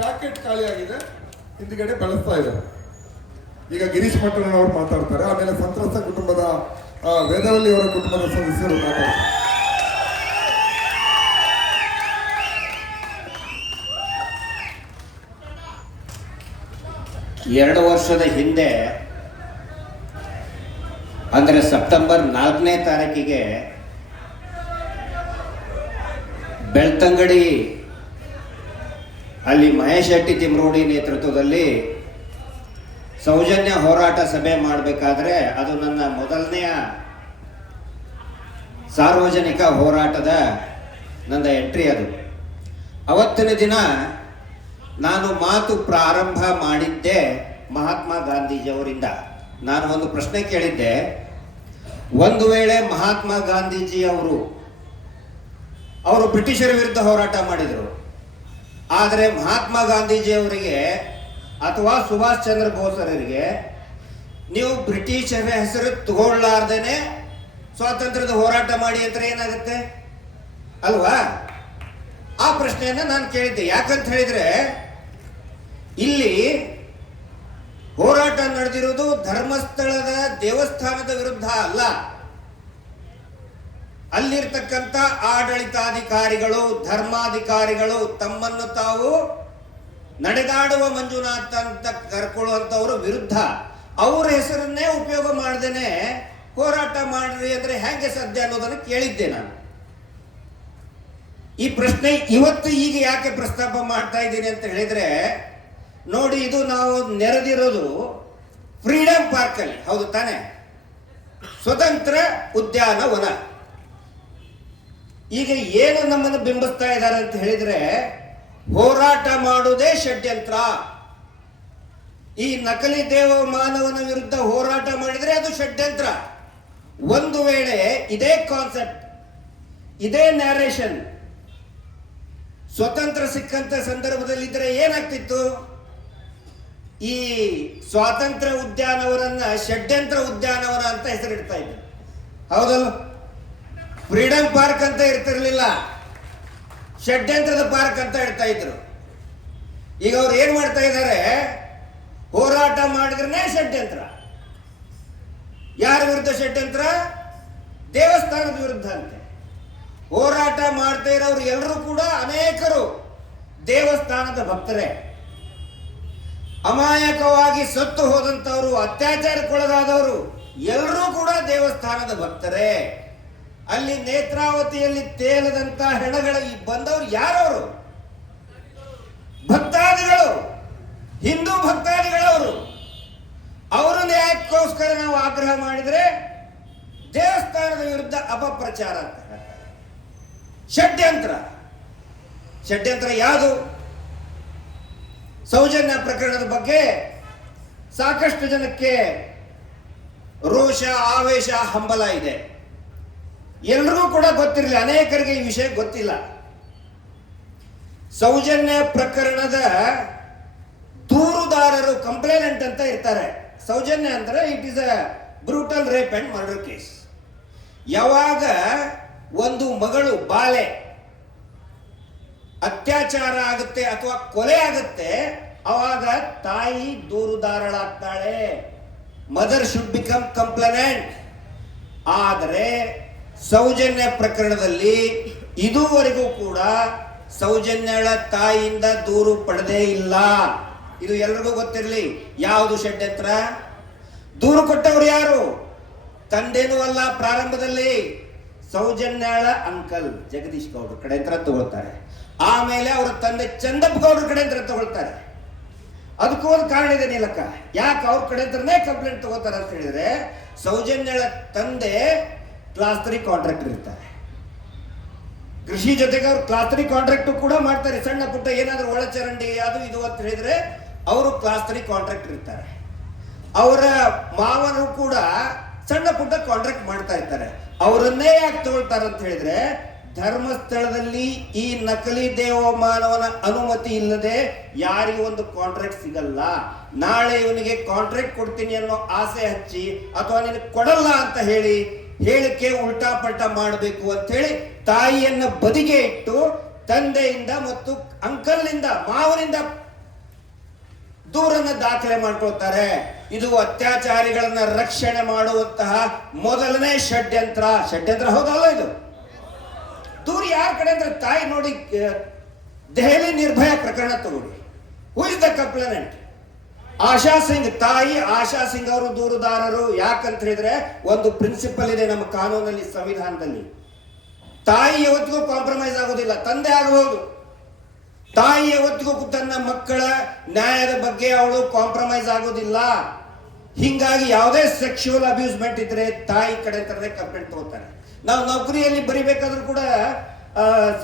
packet ಖಾಲಿ ಆಗಿದೆ ಹಿಂದಗಡೆ ಬಳಸ್ತಾ ಇದ್ದಾರೆ ಈಗ ಗಿರೀಶ್ ಅವರು ಮಾತಾಡ್ತಾರೆ ಆಮೇಲೆ ಸಂತ್ರಸ್ತ ಕುಟುಂಬದ ವೇದವಲ್ಲಿ ಅವರ ಕುಟುಂಬದ ಸದಸ್ಯರು ಮಾತಾಡ್ತಾರೆ ಎರಡು ವರ್ಷದ ಹಿಂದೆ ಅಂದರೆ ಸೆಪ್ಟೆಂಬರ್ ನಾಲ್ಕನೇ ತಾರೀಕಿಗೆ ಬೆಳ್ತಂಗಡಿ ಅಲ್ಲಿ ಮಹೇಶ್ ಶೆಟ್ಟಿ ತಿಮ್ರೋಡಿ ನೇತೃತ್ವದಲ್ಲಿ ಸೌಜನ್ಯ ಹೋರಾಟ ಸಭೆ ಮಾಡಬೇಕಾದ್ರೆ ಅದು ನನ್ನ ಮೊದಲನೆಯ ಸಾರ್ವಜನಿಕ ಹೋರಾಟದ ನನ್ನ ಎಂಟ್ರಿ ಅದು ಅವತ್ತಿನ ದಿನ ನಾನು ಮಾತು ಪ್ರಾರಂಭ ಮಾಡಿದ್ದೆ ಮಹಾತ್ಮ ಗಾಂಧೀಜಿಯವರಿಂದ ನಾನು ಒಂದು ಪ್ರಶ್ನೆ ಕೇಳಿದ್ದೆ ಒಂದು ವೇಳೆ ಮಹಾತ್ಮ ಗಾಂಧೀಜಿ ಅವರು ಅವರು ಬ್ರಿಟಿಷರ ವಿರುದ್ಧ ಹೋರಾಟ ಮಾಡಿದರು ಆದರೆ ಮಹಾತ್ಮ ಗಾಂಧೀಜಿಯವರಿಗೆ ಅಥವಾ ಸುಭಾಷ್ ಚಂದ್ರ ಅವರಿಗೆ ನೀವು ಬ್ರಿಟಿಷರ ಹೆಸರು ತಗೊಳ್ಳಾರ್ದೇನೆ ಸ್ವಾತಂತ್ರ್ಯದ ಹೋರಾಟ ಮಾಡಿ ಅಂತ ಏನಾಗುತ್ತೆ ಅಲ್ವಾ ಆ ಪ್ರಶ್ನೆಯನ್ನು ನಾನು ಕೇಳಿದ್ದೆ ಯಾಕಂತ ಹೇಳಿದರೆ ಇಲ್ಲಿ ಹೋರಾಟ ನಡೆದಿರೋದು ಧರ್ಮಸ್ಥಳದ ದೇವಸ್ಥಾನದ ವಿರುದ್ಧ ಅಲ್ಲ ಅಲ್ಲಿರ್ತಕ್ಕಂಥ ಆಡಳಿತಾಧಿಕಾರಿಗಳು ಧರ್ಮಾಧಿಕಾರಿಗಳು ತಮ್ಮನ್ನು ತಾವು ನಡೆದಾಡುವ ಮಂಜುನಾಥ ಅಂತ ಕರ್ಕೊಳ್ಳುವಂಥವ್ರ ವಿರುದ್ಧ ಅವರ ಹೆಸರನ್ನೇ ಉಪಯೋಗ ಮಾಡ್ದೇನೆ ಹೋರಾಟ ಮಾಡ್ರಿ ಅಂದ್ರೆ ಹೇಗೆ ಸಾಧ್ಯ ಅನ್ನೋದನ್ನು ಕೇಳಿದ್ದೆ ನಾನು ಈ ಪ್ರಶ್ನೆ ಇವತ್ತು ಈಗ ಯಾಕೆ ಪ್ರಸ್ತಾಪ ಮಾಡ್ತಾ ಇದ್ದೀನಿ ಅಂತ ಹೇಳಿದ್ರೆ ನೋಡಿ ಇದು ನಾವು ನೆರೆದಿರೋದು ಫ್ರೀಡಮ್ ಪಾರ್ಕ್ ಅಲ್ಲಿ ಹೌದು ತಾನೆ ಸ್ವತಂತ್ರ ಉದ್ಯಾನವನ ಈಗ ಏನು ನಮ್ಮನ್ನು ಬಿಂಬಿಸ್ತಾ ಇದ್ದಾರೆ ಅಂತ ಹೇಳಿದ್ರೆ ಹೋರಾಟ ಮಾಡುವುದೇ ಷಡ್ಯಂತ್ರ ಈ ನಕಲಿ ದೇವ ಮಾನವನ ವಿರುದ್ಧ ಹೋರಾಟ ಮಾಡಿದರೆ ಅದು ಷಡ್ಯಂತ್ರ ಒಂದು ವೇಳೆ ಇದೇ ಕಾನ್ಸೆಪ್ಟ್ ಇದೇ ನ್ಯಾರೇಷನ್ ಸ್ವತಂತ್ರ ಸಿಕ್ಕಂತ ಸಂದರ್ಭದಲ್ಲಿದ್ದರೆ ಏನಾಗ್ತಿತ್ತು ಈ ಸ್ವಾತಂತ್ರ್ಯ ಉದ್ಯಾನವರನ್ನ ಷಡ್ಯಂತ್ರ ಉದ್ಯಾನವನ ಅಂತ ಹೆಸರಿಡ್ತಾ ಇದ್ದರು ಹೌದಲ್ವ ಫ್ರೀಡಮ್ ಪಾರ್ಕ್ ಅಂತ ಇರ್ತಿರ್ಲಿಲ್ಲ ಷಡ್ಯಂತ್ರದ ಪಾರ್ಕ್ ಅಂತ ಹೇಳ್ತಾ ಇದ್ರು ಈಗ ಅವ್ರು ಏನು ಮಾಡ್ತಾ ಇದ್ದಾರೆ ಹೋರಾಟ ಮಾಡಿದ್ರೆ ಷಡ್ಯಂತ್ರ ಯಾರ ವಿರುದ್ಧ ಷಡ್ಯಂತ್ರ ದೇವಸ್ಥಾನದ ವಿರುದ್ಧ ಅಂತೆ ಹೋರಾಟ ಮಾಡ್ತಾ ಇರೋರು ಎಲ್ಲರೂ ಕೂಡ ಅನೇಕರು ದೇವಸ್ಥಾನದ ಭಕ್ತರೇ ಅಮಾಯಕವಾಗಿ ಸತ್ತು ಹೋದಂಥವರು ಅತ್ಯಾಚಾರಕ್ಕೊಳಗಾದವರು ಎಲ್ಲರೂ ಕೂಡ ದೇವಸ್ಥಾನದ ಭಕ್ತರೇ ಅಲ್ಲಿ ನೇತ್ರಾವತಿಯಲ್ಲಿ ತೇಲದಂತ ಹೆಣಗಳಲ್ಲಿ ಬಂದವರು ಯಾರವರು ಭಕ್ತಾದಿಗಳು ಹಿಂದೂ ಭಕ್ತಾದಿಗಳವರು ಅವರು ನ್ಯಾಯಕ್ಕೋಸ್ಕರ ನಾವು ಆಗ್ರಹ ಮಾಡಿದರೆ ದೇವಸ್ಥಾನದ ವಿರುದ್ಧ ಅಪಪ್ರಚಾರ ಅಂತ ಷಡ್ಯಂತ್ರ ಷಡ್ಯಂತ್ರ ಯಾವುದು ಸೌಜನ್ಯ ಪ್ರಕರಣದ ಬಗ್ಗೆ ಸಾಕಷ್ಟು ಜನಕ್ಕೆ ರೋಷ ಆವೇಶ ಹಂಬಲ ಇದೆ ಎಲ್ರಿಗೂ ಕೂಡ ಗೊತ್ತಿರಲಿ ಅನೇಕರಿಗೆ ಈ ವಿಷಯ ಗೊತ್ತಿಲ್ಲ ಸೌಜನ್ಯ ಪ್ರಕರಣದ ದೂರುದಾರರು ಕಂಪ್ಲೇನೆಂಟ್ ಅಂತ ಇರ್ತಾರೆ ಸೌಜನ್ಯ ಅಂದ್ರೆ it is a brutal rape and murder case ಯಾವಾಗ ಒಂದು ಮಗಳು ಬಾಳೆ ಅತ್ಯಾಚಾರ ಆಗುತ್ತೆ ಅಥವಾ ಕೊಲೆ ಆಗುತ್ತೆ ಅವಾಗ ತಾಯಿ ದೂರುದಾರಳಾಗ್ತಾಳೆ ಮದರ್ ಶುಡ್ ಬಿಕಮ್ ಕಂಪ್ಲೇನೆಂಟ್ ಆದರೆ ಸೌಜನ್ಯ ಪ್ರಕರಣದಲ್ಲಿ ಇದುವರೆಗೂ ಕೂಡ ಸೌಜನ್ಯಳ ತಾಯಿಯಿಂದ ದೂರು ಪಡೆದೇ ಇಲ್ಲ ಇದು ಎಲ್ರಿಗೂ ಗೊತ್ತಿರಲಿ ಯಾವುದು ಷಡ್ಯಂತ್ರ ದೂರು ಕೊಟ್ಟವರು ಯಾರು ತಂದೆನೂ ಅಲ್ಲ ಪ್ರಾರಂಭದಲ್ಲಿ ಸೌಜನ್ಯಾಳ ಅಂಕಲ್ ಜಗದೀಶ್ ಗೌಡ್ರ ಕಡೆ ಹತ್ರ ತಗೊಳ್ತಾರೆ ಆಮೇಲೆ ಅವರ ತಂದೆ ಚಂದಪ್ಪ ಗೌಡ್ರ ಕಡೆ ಹತ್ರ ತಗೊಳ್ತಾರೆ ಅದಕ್ಕೂ ಒಂದು ಕಾರಣ ಇದೆ ನೀಲಕ್ಕ ಯಾಕೆ ಅವ್ರ ಕಡೆ ಕಂಪ್ಲೇಂಟ್ ತಗೋತಾರೆ ಅಂತ ಹೇಳಿದ್ರೆ ಸೌಜನ್ಯಳ ತಂದೆ ಕ್ಲಾಸ್ ತ್ರೀ ಕಾಂಟ್ರಾಕ್ಟರ್ ಇರ್ತಾರೆ ಕೃಷಿ ಜೊತೆಗೆ ಅವ್ರು ಕ್ಲಾಸ್ ತ್ರೀ ಕಾಂಟ್ರಾಕ್ಟ್ ಕೂಡ ಮಾಡ್ತಾರೆ ಸಣ್ಣ ಪುಟ್ಟ ಏನಾದರೂ ಒಳಚರಂಡಿ ಅದು ಇದು ಅಂತ ಹೇಳಿದ್ರೆ ಅವರು ಕ್ಲಾಸ್ ತ್ರೀ ಕಾಂಟ್ರಾಕ್ಟ್ ಇರ್ತಾರೆ ಅವರ ಮಾವರು ಕೂಡ ಸಣ್ಣ ಪುಟ್ಟ ಕಾಂಟ್ರಾಕ್ಟ್ ಮಾಡ್ತಾ ಇರ್ತಾರೆ ಅವರನ್ನೇ ಯಾಕೆ ತಗೊಳ್ತಾರೆ ಅಂತ ಹೇಳಿದ್ರೆ ಧರ್ಮಸ್ಥಳದಲ್ಲಿ ಈ ನಕಲಿ ದೇವಮಾನವನ ಅನುಮತಿ ಇಲ್ಲದೆ ಯಾರಿಗೂ ಒಂದು ಕಾಂಟ್ರಾಕ್ಟ್ ಸಿಗಲ್ಲ ನಾಳೆ ಇವನಿಗೆ ಕಾಂಟ್ರಾಕ್ಟ್ ಕೊಡ್ತೀನಿ ಅನ್ನೋ ಆಸೆ ಹಚ್ಚಿ ಅಥವಾ ನಿನಗೆ ಕೊಡಲ್ಲ ಅಂತ ಹೇಳಿ ಹೇಳಕ್ಕೆ ಉಲ್ಟಾ ಪಲ್ಟಾ ಮಾಡಬೇಕು ಹೇಳಿ ತಾಯಿಯನ್ನು ಬದಿಗೆ ಇಟ್ಟು ತಂದೆಯಿಂದ ಮತ್ತು ಅಂಕಲ್ನಿಂದ ಮಾವನಿಂದ ದೂರನ್ನ ದಾಖಲೆ ಮಾಡ್ಕೊಳ್ತಾರೆ ಇದು ಅತ್ಯಾಚಾರಿಗಳನ್ನ ರಕ್ಷಣೆ ಮಾಡುವಂತಹ ಮೊದಲನೇ ಷಡ್ಯಂತ್ರ ಷಡ್ಯಂತ್ರ ಹೌದಲ್ಲ ಇದು ದೂರ ಯಾರ ಕಡೆ ಅಂದ್ರೆ ತಾಯಿ ನೋಡಿ ದೆಹಲಿ ನಿರ್ಭಯ ಪ್ರಕರಣ ತಗೊಳ್ಳಿ ಉಳಿದ is the complainant Asha Singh ತಾಯಿ ಆಶಾ ಸಿಂಗ್ ಅವರು ದೂರುದಾರರು ಯಾಕಂತ ಹೇಳಿದ್ರೆ ಒಂದು ಪ್ರಿನ್ಸಿಪಲ್ ಇದೆ ನಮ್ಮ ಕಾನೂನಲ್ಲಿ ಸಂವಿಧಾನದಲ್ಲಿ ತಾಯಿ ಯಾವತ್ತಿಗೂ ಕಾಂಪ್ರಮೈಸ್ ಆಗೋದಿಲ್ಲ ತಂದೆ ಆಗಬಹುದು ತಾಯಿ ಯಾವತ್ತಿಗೂ ತನ್ನ ಮಕ್ಕಳ ನ್ಯಾಯದ ಬಗ್ಗೆ ಅವಳು ಕಾಂಪ್ರಮೈಸ್ ಆಗೋದಿಲ್ಲ ಹಿಂಗಾಗಿ ಯಾವುದೇ ಸೆಕ್ಷುವಲ್ ಅಬ್ಯೂಸ್ಮೆಂಟ್ ಇದ್ರೆ ತಾಯಿ ಕಡೆ ತರದೆ ಕಂಪ್ಲೇಂಟ್ ತಗೋತಾರೆ ನಾವು ನೌಕರಿಯಲ್ಲಿ ಬರಿಬೇಕಾದ್ರೂ ಕೂಡ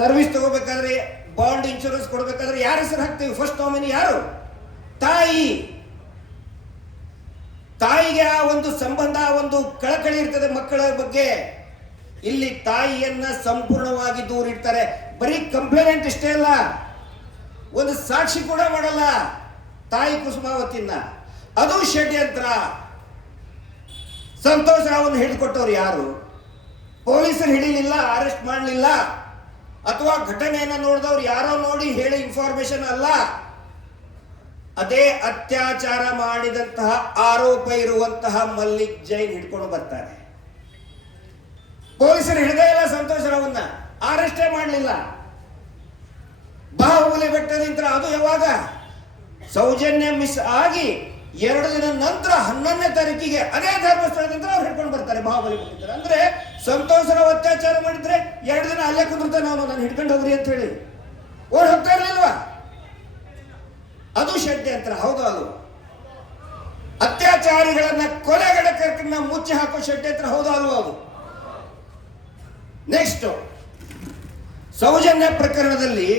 ಸರ್ವಿಸ್ ತಗೋಬೇಕಾದ್ರೆ ಬಾಂಡ್ ಇನ್ಶೂರೆನ್ಸ್ ಕೊಡಬೇಕಾದ್ರೆ ಯಾರ ಹೆಸರು ಹಾಕ್ತೀವಿ ಫಸ್ಟ್ ನಾಮಿನಿ ಯಾರು ತಾಯಿ ತಾಯಿಗೆ ಆ ಒಂದು ಸಂಬಂಧ ಒಂದು ಕಳಕಳಿ ಇರ್ತದೆ ಮಕ್ಕಳ ಬಗ್ಗೆ ಇಲ್ಲಿ ತಾಯಿಯನ್ನ ಸಂಪೂರ್ಣವಾಗಿ ದೂರಿಡ್ತಾರೆ ಬರೀ ಕಂಪ್ಲೇಂಟ್ ಇಷ್ಟೇ ಅಲ್ಲ ಒಂದು ಸಾಕ್ಷಿ ಕೂಡ ಮಾಡಲ್ಲ ತಾಯಿ ಕುಸುಮಾವತಿನ ಅದು ಷಡ್ಯಂತ್ರ ಸಂತೋಷ ಅವನು ಹಿಡಿದುಕೊಟ್ಟವ್ರು ಯಾರು ಪೊಲೀಸರು ಹಿಡಿಲಿಲ್ಲ ಅರೆಸ್ಟ್ ಮಾಡಲಿಲ್ಲ ಅಥವಾ ಘಟನೆಯನ್ನು ನೋಡಿದವ್ರು ಯಾರೋ ನೋಡಿ ಹೇಳಿ ಇನ್ಫಾರ್ಮೇಶನ್ ಅಲ್ಲ ಅದೇ ಅತ್ಯಾಚಾರ ಮಾಡಿದಂತಹ ಆರೋಪ ಇರುವಂತಹ ಮಲ್ಲಿಕ್ ಜೈನ್ ಹಿಡ್ಕೊಂಡು ಬರ್ತಾರೆ ಪೊಲೀಸರು ಹಿಡಿದೇ ಇಲ್ಲ ಸಂತೋಷ್ ರಾವನ್ನ ಅರೆಸ್ಟೇ ಮಾಡಲಿಲ್ಲ ಬಾಹುಬಲಿ ಬೆಟ್ಟ ನಿಂತರ ಅದು ಯಾವಾಗ ಸೌಜನ್ಯ ಮಿಸ್ ಆಗಿ ಎರಡು ದಿನ ನಂತರ ಹನ್ನೊಂದನೇ ತಾರೀಕಿಗೆ ಅದೇ ಧರ್ಮಸ್ಥಳದಿಂದ ಅವ್ರು ಹಿಡ್ಕೊಂಡು ಬರ್ತಾರೆ ಬಾಹುಬಲಿ ಬೆಟ್ಟಿದ್ದಾರೆ ಅಂದ್ರೆ ಸಂತೋಷರ ಅತ್ಯಾಚಾರ ಮಾಡಿದ್ರೆ ಎರಡು ದಿನ ಅಲ್ಲೇ ಕುದುರ್ತಾನೆ ಅವನು ನಾನು ಹಿಡ್ಕೊಂಡು ಹೋಗ್ರಿ ಅಂತ ಹೇಳಿ ಓಡ್ ಹೋಗ್ತಾ ಇರ್ಲಿಲ್ವಾ ಅದು ಷಡ್ಯಂತ್ರ ಹೌದು ಅದು ಅತ್ಯಾಚಾರಿಗಳನ್ನ ಕರ್ಕಿನ ಮುಚ್ಚಿ ಹಾಕೋ ಷಡ್ಯಂತ್ರ ಹೌದು ಅಲ್ವ ಅದು ನೆಕ್ಸ್ಟ್ ಸೌಜನ್ಯ ಪ್ರಕರಣದಲ್ಲಿ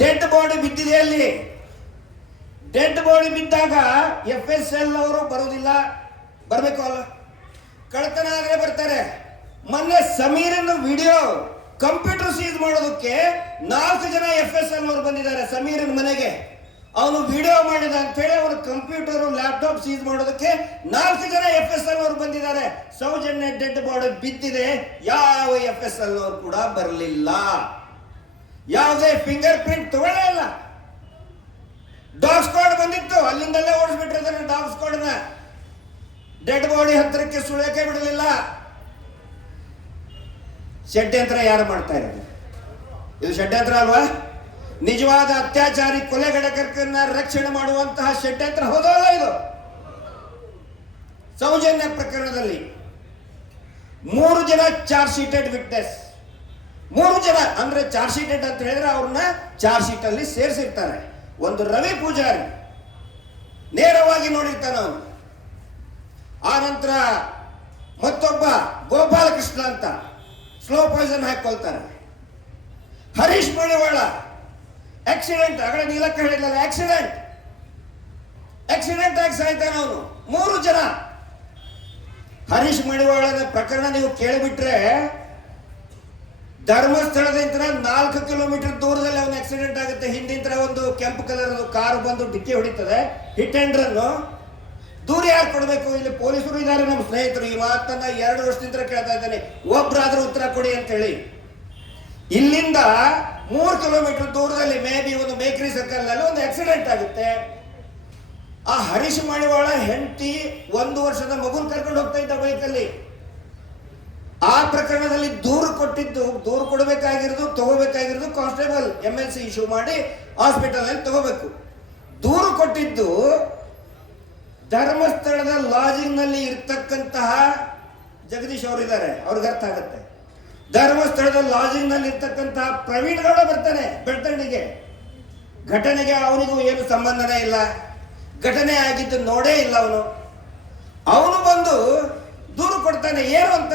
ಡೆಡ್ ಬಾಡಿ ಬಿದ್ದಿದೆ ಅಲ್ಲಿ ಡೆಡ್ ಬಾಡಿ ಬಿದ್ದಾಗ ಎಫ್ ಎಸ್ ಎಲ್ ಅವರು ಬರುವುದಿಲ್ಲ ಬರಬೇಕು ಅಲ್ಲ ಕಳತನ ಆದರೆ ಬರ್ತಾರೆ ಮೊನ್ನೆ ಸಮೀರನ್ನು ವಿಡಿಯೋ ಕಂಪ್ಯೂಟರ್ ಸೀಸ್ ಮಾಡೋದಕ್ಕೆ ನಾಲ್ಕು ಜನ ಎಫ್ ಎಸ್ ಎಲ್ ಅವರು ಬಂದಿದ್ದಾರೆ ಸಮೀರನ ಮನೆಗೆ ಅವನು ವಿಡಿಯೋ ಮಾಡಿದ ಅಂತೇಳಿ ಅವರು ಕಂಪ್ಯೂಟರ್ ಲ್ಯಾಪ್ಟಾಪ್ ಸೀಸ್ ಮಾಡೋದಕ್ಕೆ ನಾಲ್ಕು ಜನ ಎಫ್ ಎಸ್ ಎಲ್ ಅವರು ಬಂದಿದ್ದಾರೆ ಸೌಜನ್ಯ ಡೆಡ್ ಬಾಡಿ ಬಿದ್ದಿದೆ ಯಾವ ಎಫ್ ಎಸ್ ಎಲ್ ಅವರು ಕೂಡ ಬರಲಿಲ್ಲ ಯಾವುದೇ ಫಿಂಗರ್ ಪ್ರಿಂಟ್ ತಗೊಳ್ಳೇ ಇಲ್ಲ ಡಾಗ್ ಸ್ಕ್ವಾಡ್ ಬಂದಿತ್ತು ಅಲ್ಲಿಂದಲೇ ಓಡಿಸ್ಬಿಟ್ಟಿರ್ತಾರೆ ಡಾಗ್ ಸ್ಕ್ವಾಡ್ನ ಡೆಡ್ ಬಾಡಿ ಹತ್ತಿರಕ್ಕೆ ಸುಳಿಯಕ್ಕೆ ಬಿಡಲಿಲ್ಲ ಷಡ್ಯಂತ್ರ ಯಾರು ಮಾಡ್ತಾ ಇರೋದು ಇದು ಷಡ್ಯಂತ್ರ ಅಲ್ವಾ ನಿಜವಾದ ಅತ್ಯಾಚಾರಿ ಕೊಲೆಗಡಕರನ್ನ ರಕ್ಷಣೆ ಮಾಡುವಂತಹ ಷಡ್ಯಂತ್ರ ಹೋದಲ್ಲ ಇದು ಸೌಜನ್ಯ ಪ್ರಕರಣದಲ್ಲಿ ಮೂರು ಜನ ಚಾರ್ಜ್ ಶೀಟೆಡ್ ವಿಟ್ನೆಸ್ ಮೂರು ಜನ ಅಂದ್ರೆ ಚಾರ್ಜ್ ಶೀಟೆಡ್ ಅಂತ ಹೇಳಿದ್ರೆ ಅವ್ರನ್ನ ಚಾರ್ಜ್ ಶೀಟ್ ಅಲ್ಲಿ ಸೇರಿಸಿರ್ತಾರೆ ಒಂದು ರವಿ ಪೂಜಾರಿ ನೇರವಾಗಿ ನೋಡಿರ್ತಾನೆ ಅವನು ಆ ನಂತರ ಮತ್ತೊಬ್ಬ ಗೋಪಾಲಕೃಷ್ಣ ಅಂತ ಸ್ಲೋ ಪಾಯ್ಸನ್ ಹಾಕೊಳ್ತಾರೆ ಹರೀಶ್ ಮಣಿವಾಳ ಆಕ್ಸಿಡೆಂಟ್ ಅಗಡೆ ನೀಲಕ್ಕ ಹೇಳಿಲ್ಲ ಆಕ್ಸಿಡೆಂಟ್ ಆಕ್ಸಿಡೆಂಟ್ ಆಗಿ ಸಾಯ್ತಾನ ಅವನು ಮೂರು ಜನ ಹರೀಶ್ ಮಡಿವಾಳನ ಪ್ರಕರಣ ನೀವು ಕೇಳಿಬಿಟ್ರೆ ಧರ್ಮಸ್ಥಳದಿಂದ ನಾಲ್ಕು ಕಿಲೋಮೀಟರ್ ದೂರದಲ್ಲಿ ಅವನು ಆಕ್ಸಿಡೆಂಟ್ ಆಗುತ್ತೆ ಹಿಂದಿನ ಒಂದು ಕೆಂಪು ಕಲರ್ ಕಾರು ಬಂದು ಡಿಕ್ಕಿ ಹೊಡಿತದೆ ಹಿಟ್ ಆ್ಯಂಡ್ ದೂರ ಯಾರು ಕೊಡಬೇಕು ಇಲ್ಲಿ ಪೊಲೀಸರು ಇದ್ದಾರೆ ನಮ್ಮ ಸ್ನೇಹಿತರು ಈ ಮಾತನ್ನ ಎರಡು ವರ್ಷದಿಂದ ಕೇಳ್ತಾ ಇದ್ದಾನೆ ಒಬ್ಬರಾದ್ರೂ ಉತ್ತರ ಕೊಡಿ ಅಂತ ಹೇಳಿ ಇಲ್ಲಿಂದ ಮೂರು ಕಿಲೋಮೀಟರ್ ದೂರದಲ್ಲಿ ಮೇ ಬಿ ಒಂದು ಬೇಕರಿ ನಲ್ಲಿ ಒಂದು ಆಕ್ಸಿಡೆಂಟ್ ಆಗುತ್ತೆ ಆ ಹರೀಶ್ ಮಣಿವಾಳ ಹೆಂಡತಿ ಒಂದು ವರ್ಷದ ಮಗುನ ಕರ್ಕೊಂಡು ಹೋಗ್ತಾ ಇದ್ದ ಬೈಕಲ್ಲಿ ಆ ಪ್ರಕರಣದಲ್ಲಿ ದೂರು ಕೊಟ್ಟಿದ್ದು ದೂರು ಕೊಡಬೇಕಾಗಿರೋದು ತಗೋಬೇಕಾಗಿರೋದು constable M L C issue ಮಾಡಿ ಹಾಸ್ಪಿಟಲ್ ನಲ್ಲಿ ತಗೋಬೇಕು ದೂರು ಕೊಟ್ಟಿದ್ದು ಧರ್ಮಸ್ಥಳದ ಲಾಜಿಂಗ್ ನಲ್ಲಿ ಇರ್ತಕ್ಕಂತಹ ಜಗದೀಶ್ ಅವರಿದ್ದಾರೆ ಅವ್ರಿಗೆ ಅರ್ಥ ಆಗುತ್ತೆ ಧರ್ಮಸ್ಥಳದ ಲಾಜಿಂಗ್ ನಲ್ಲಿ ಇರ್ತಕ್ಕಂತಹ ಪ್ರವೀಣ್ ಗೌಡ ಬರ್ತಾನೆ ಬೆಳ್ತಣ್ಣಿಗೆ ಘಟನೆಗೆ ಅವನಿಗೂ ಏನು ಸಂಬಂಧನೇ ಇಲ್ಲ ಘಟನೆ ಆಗಿದ್ದು ನೋಡೇ ಇಲ್ಲ ಅವನು ಅವನು ಬಂದು ದೂರು ಕೊಡ್ತಾನೆ ಏನು ಅಂತ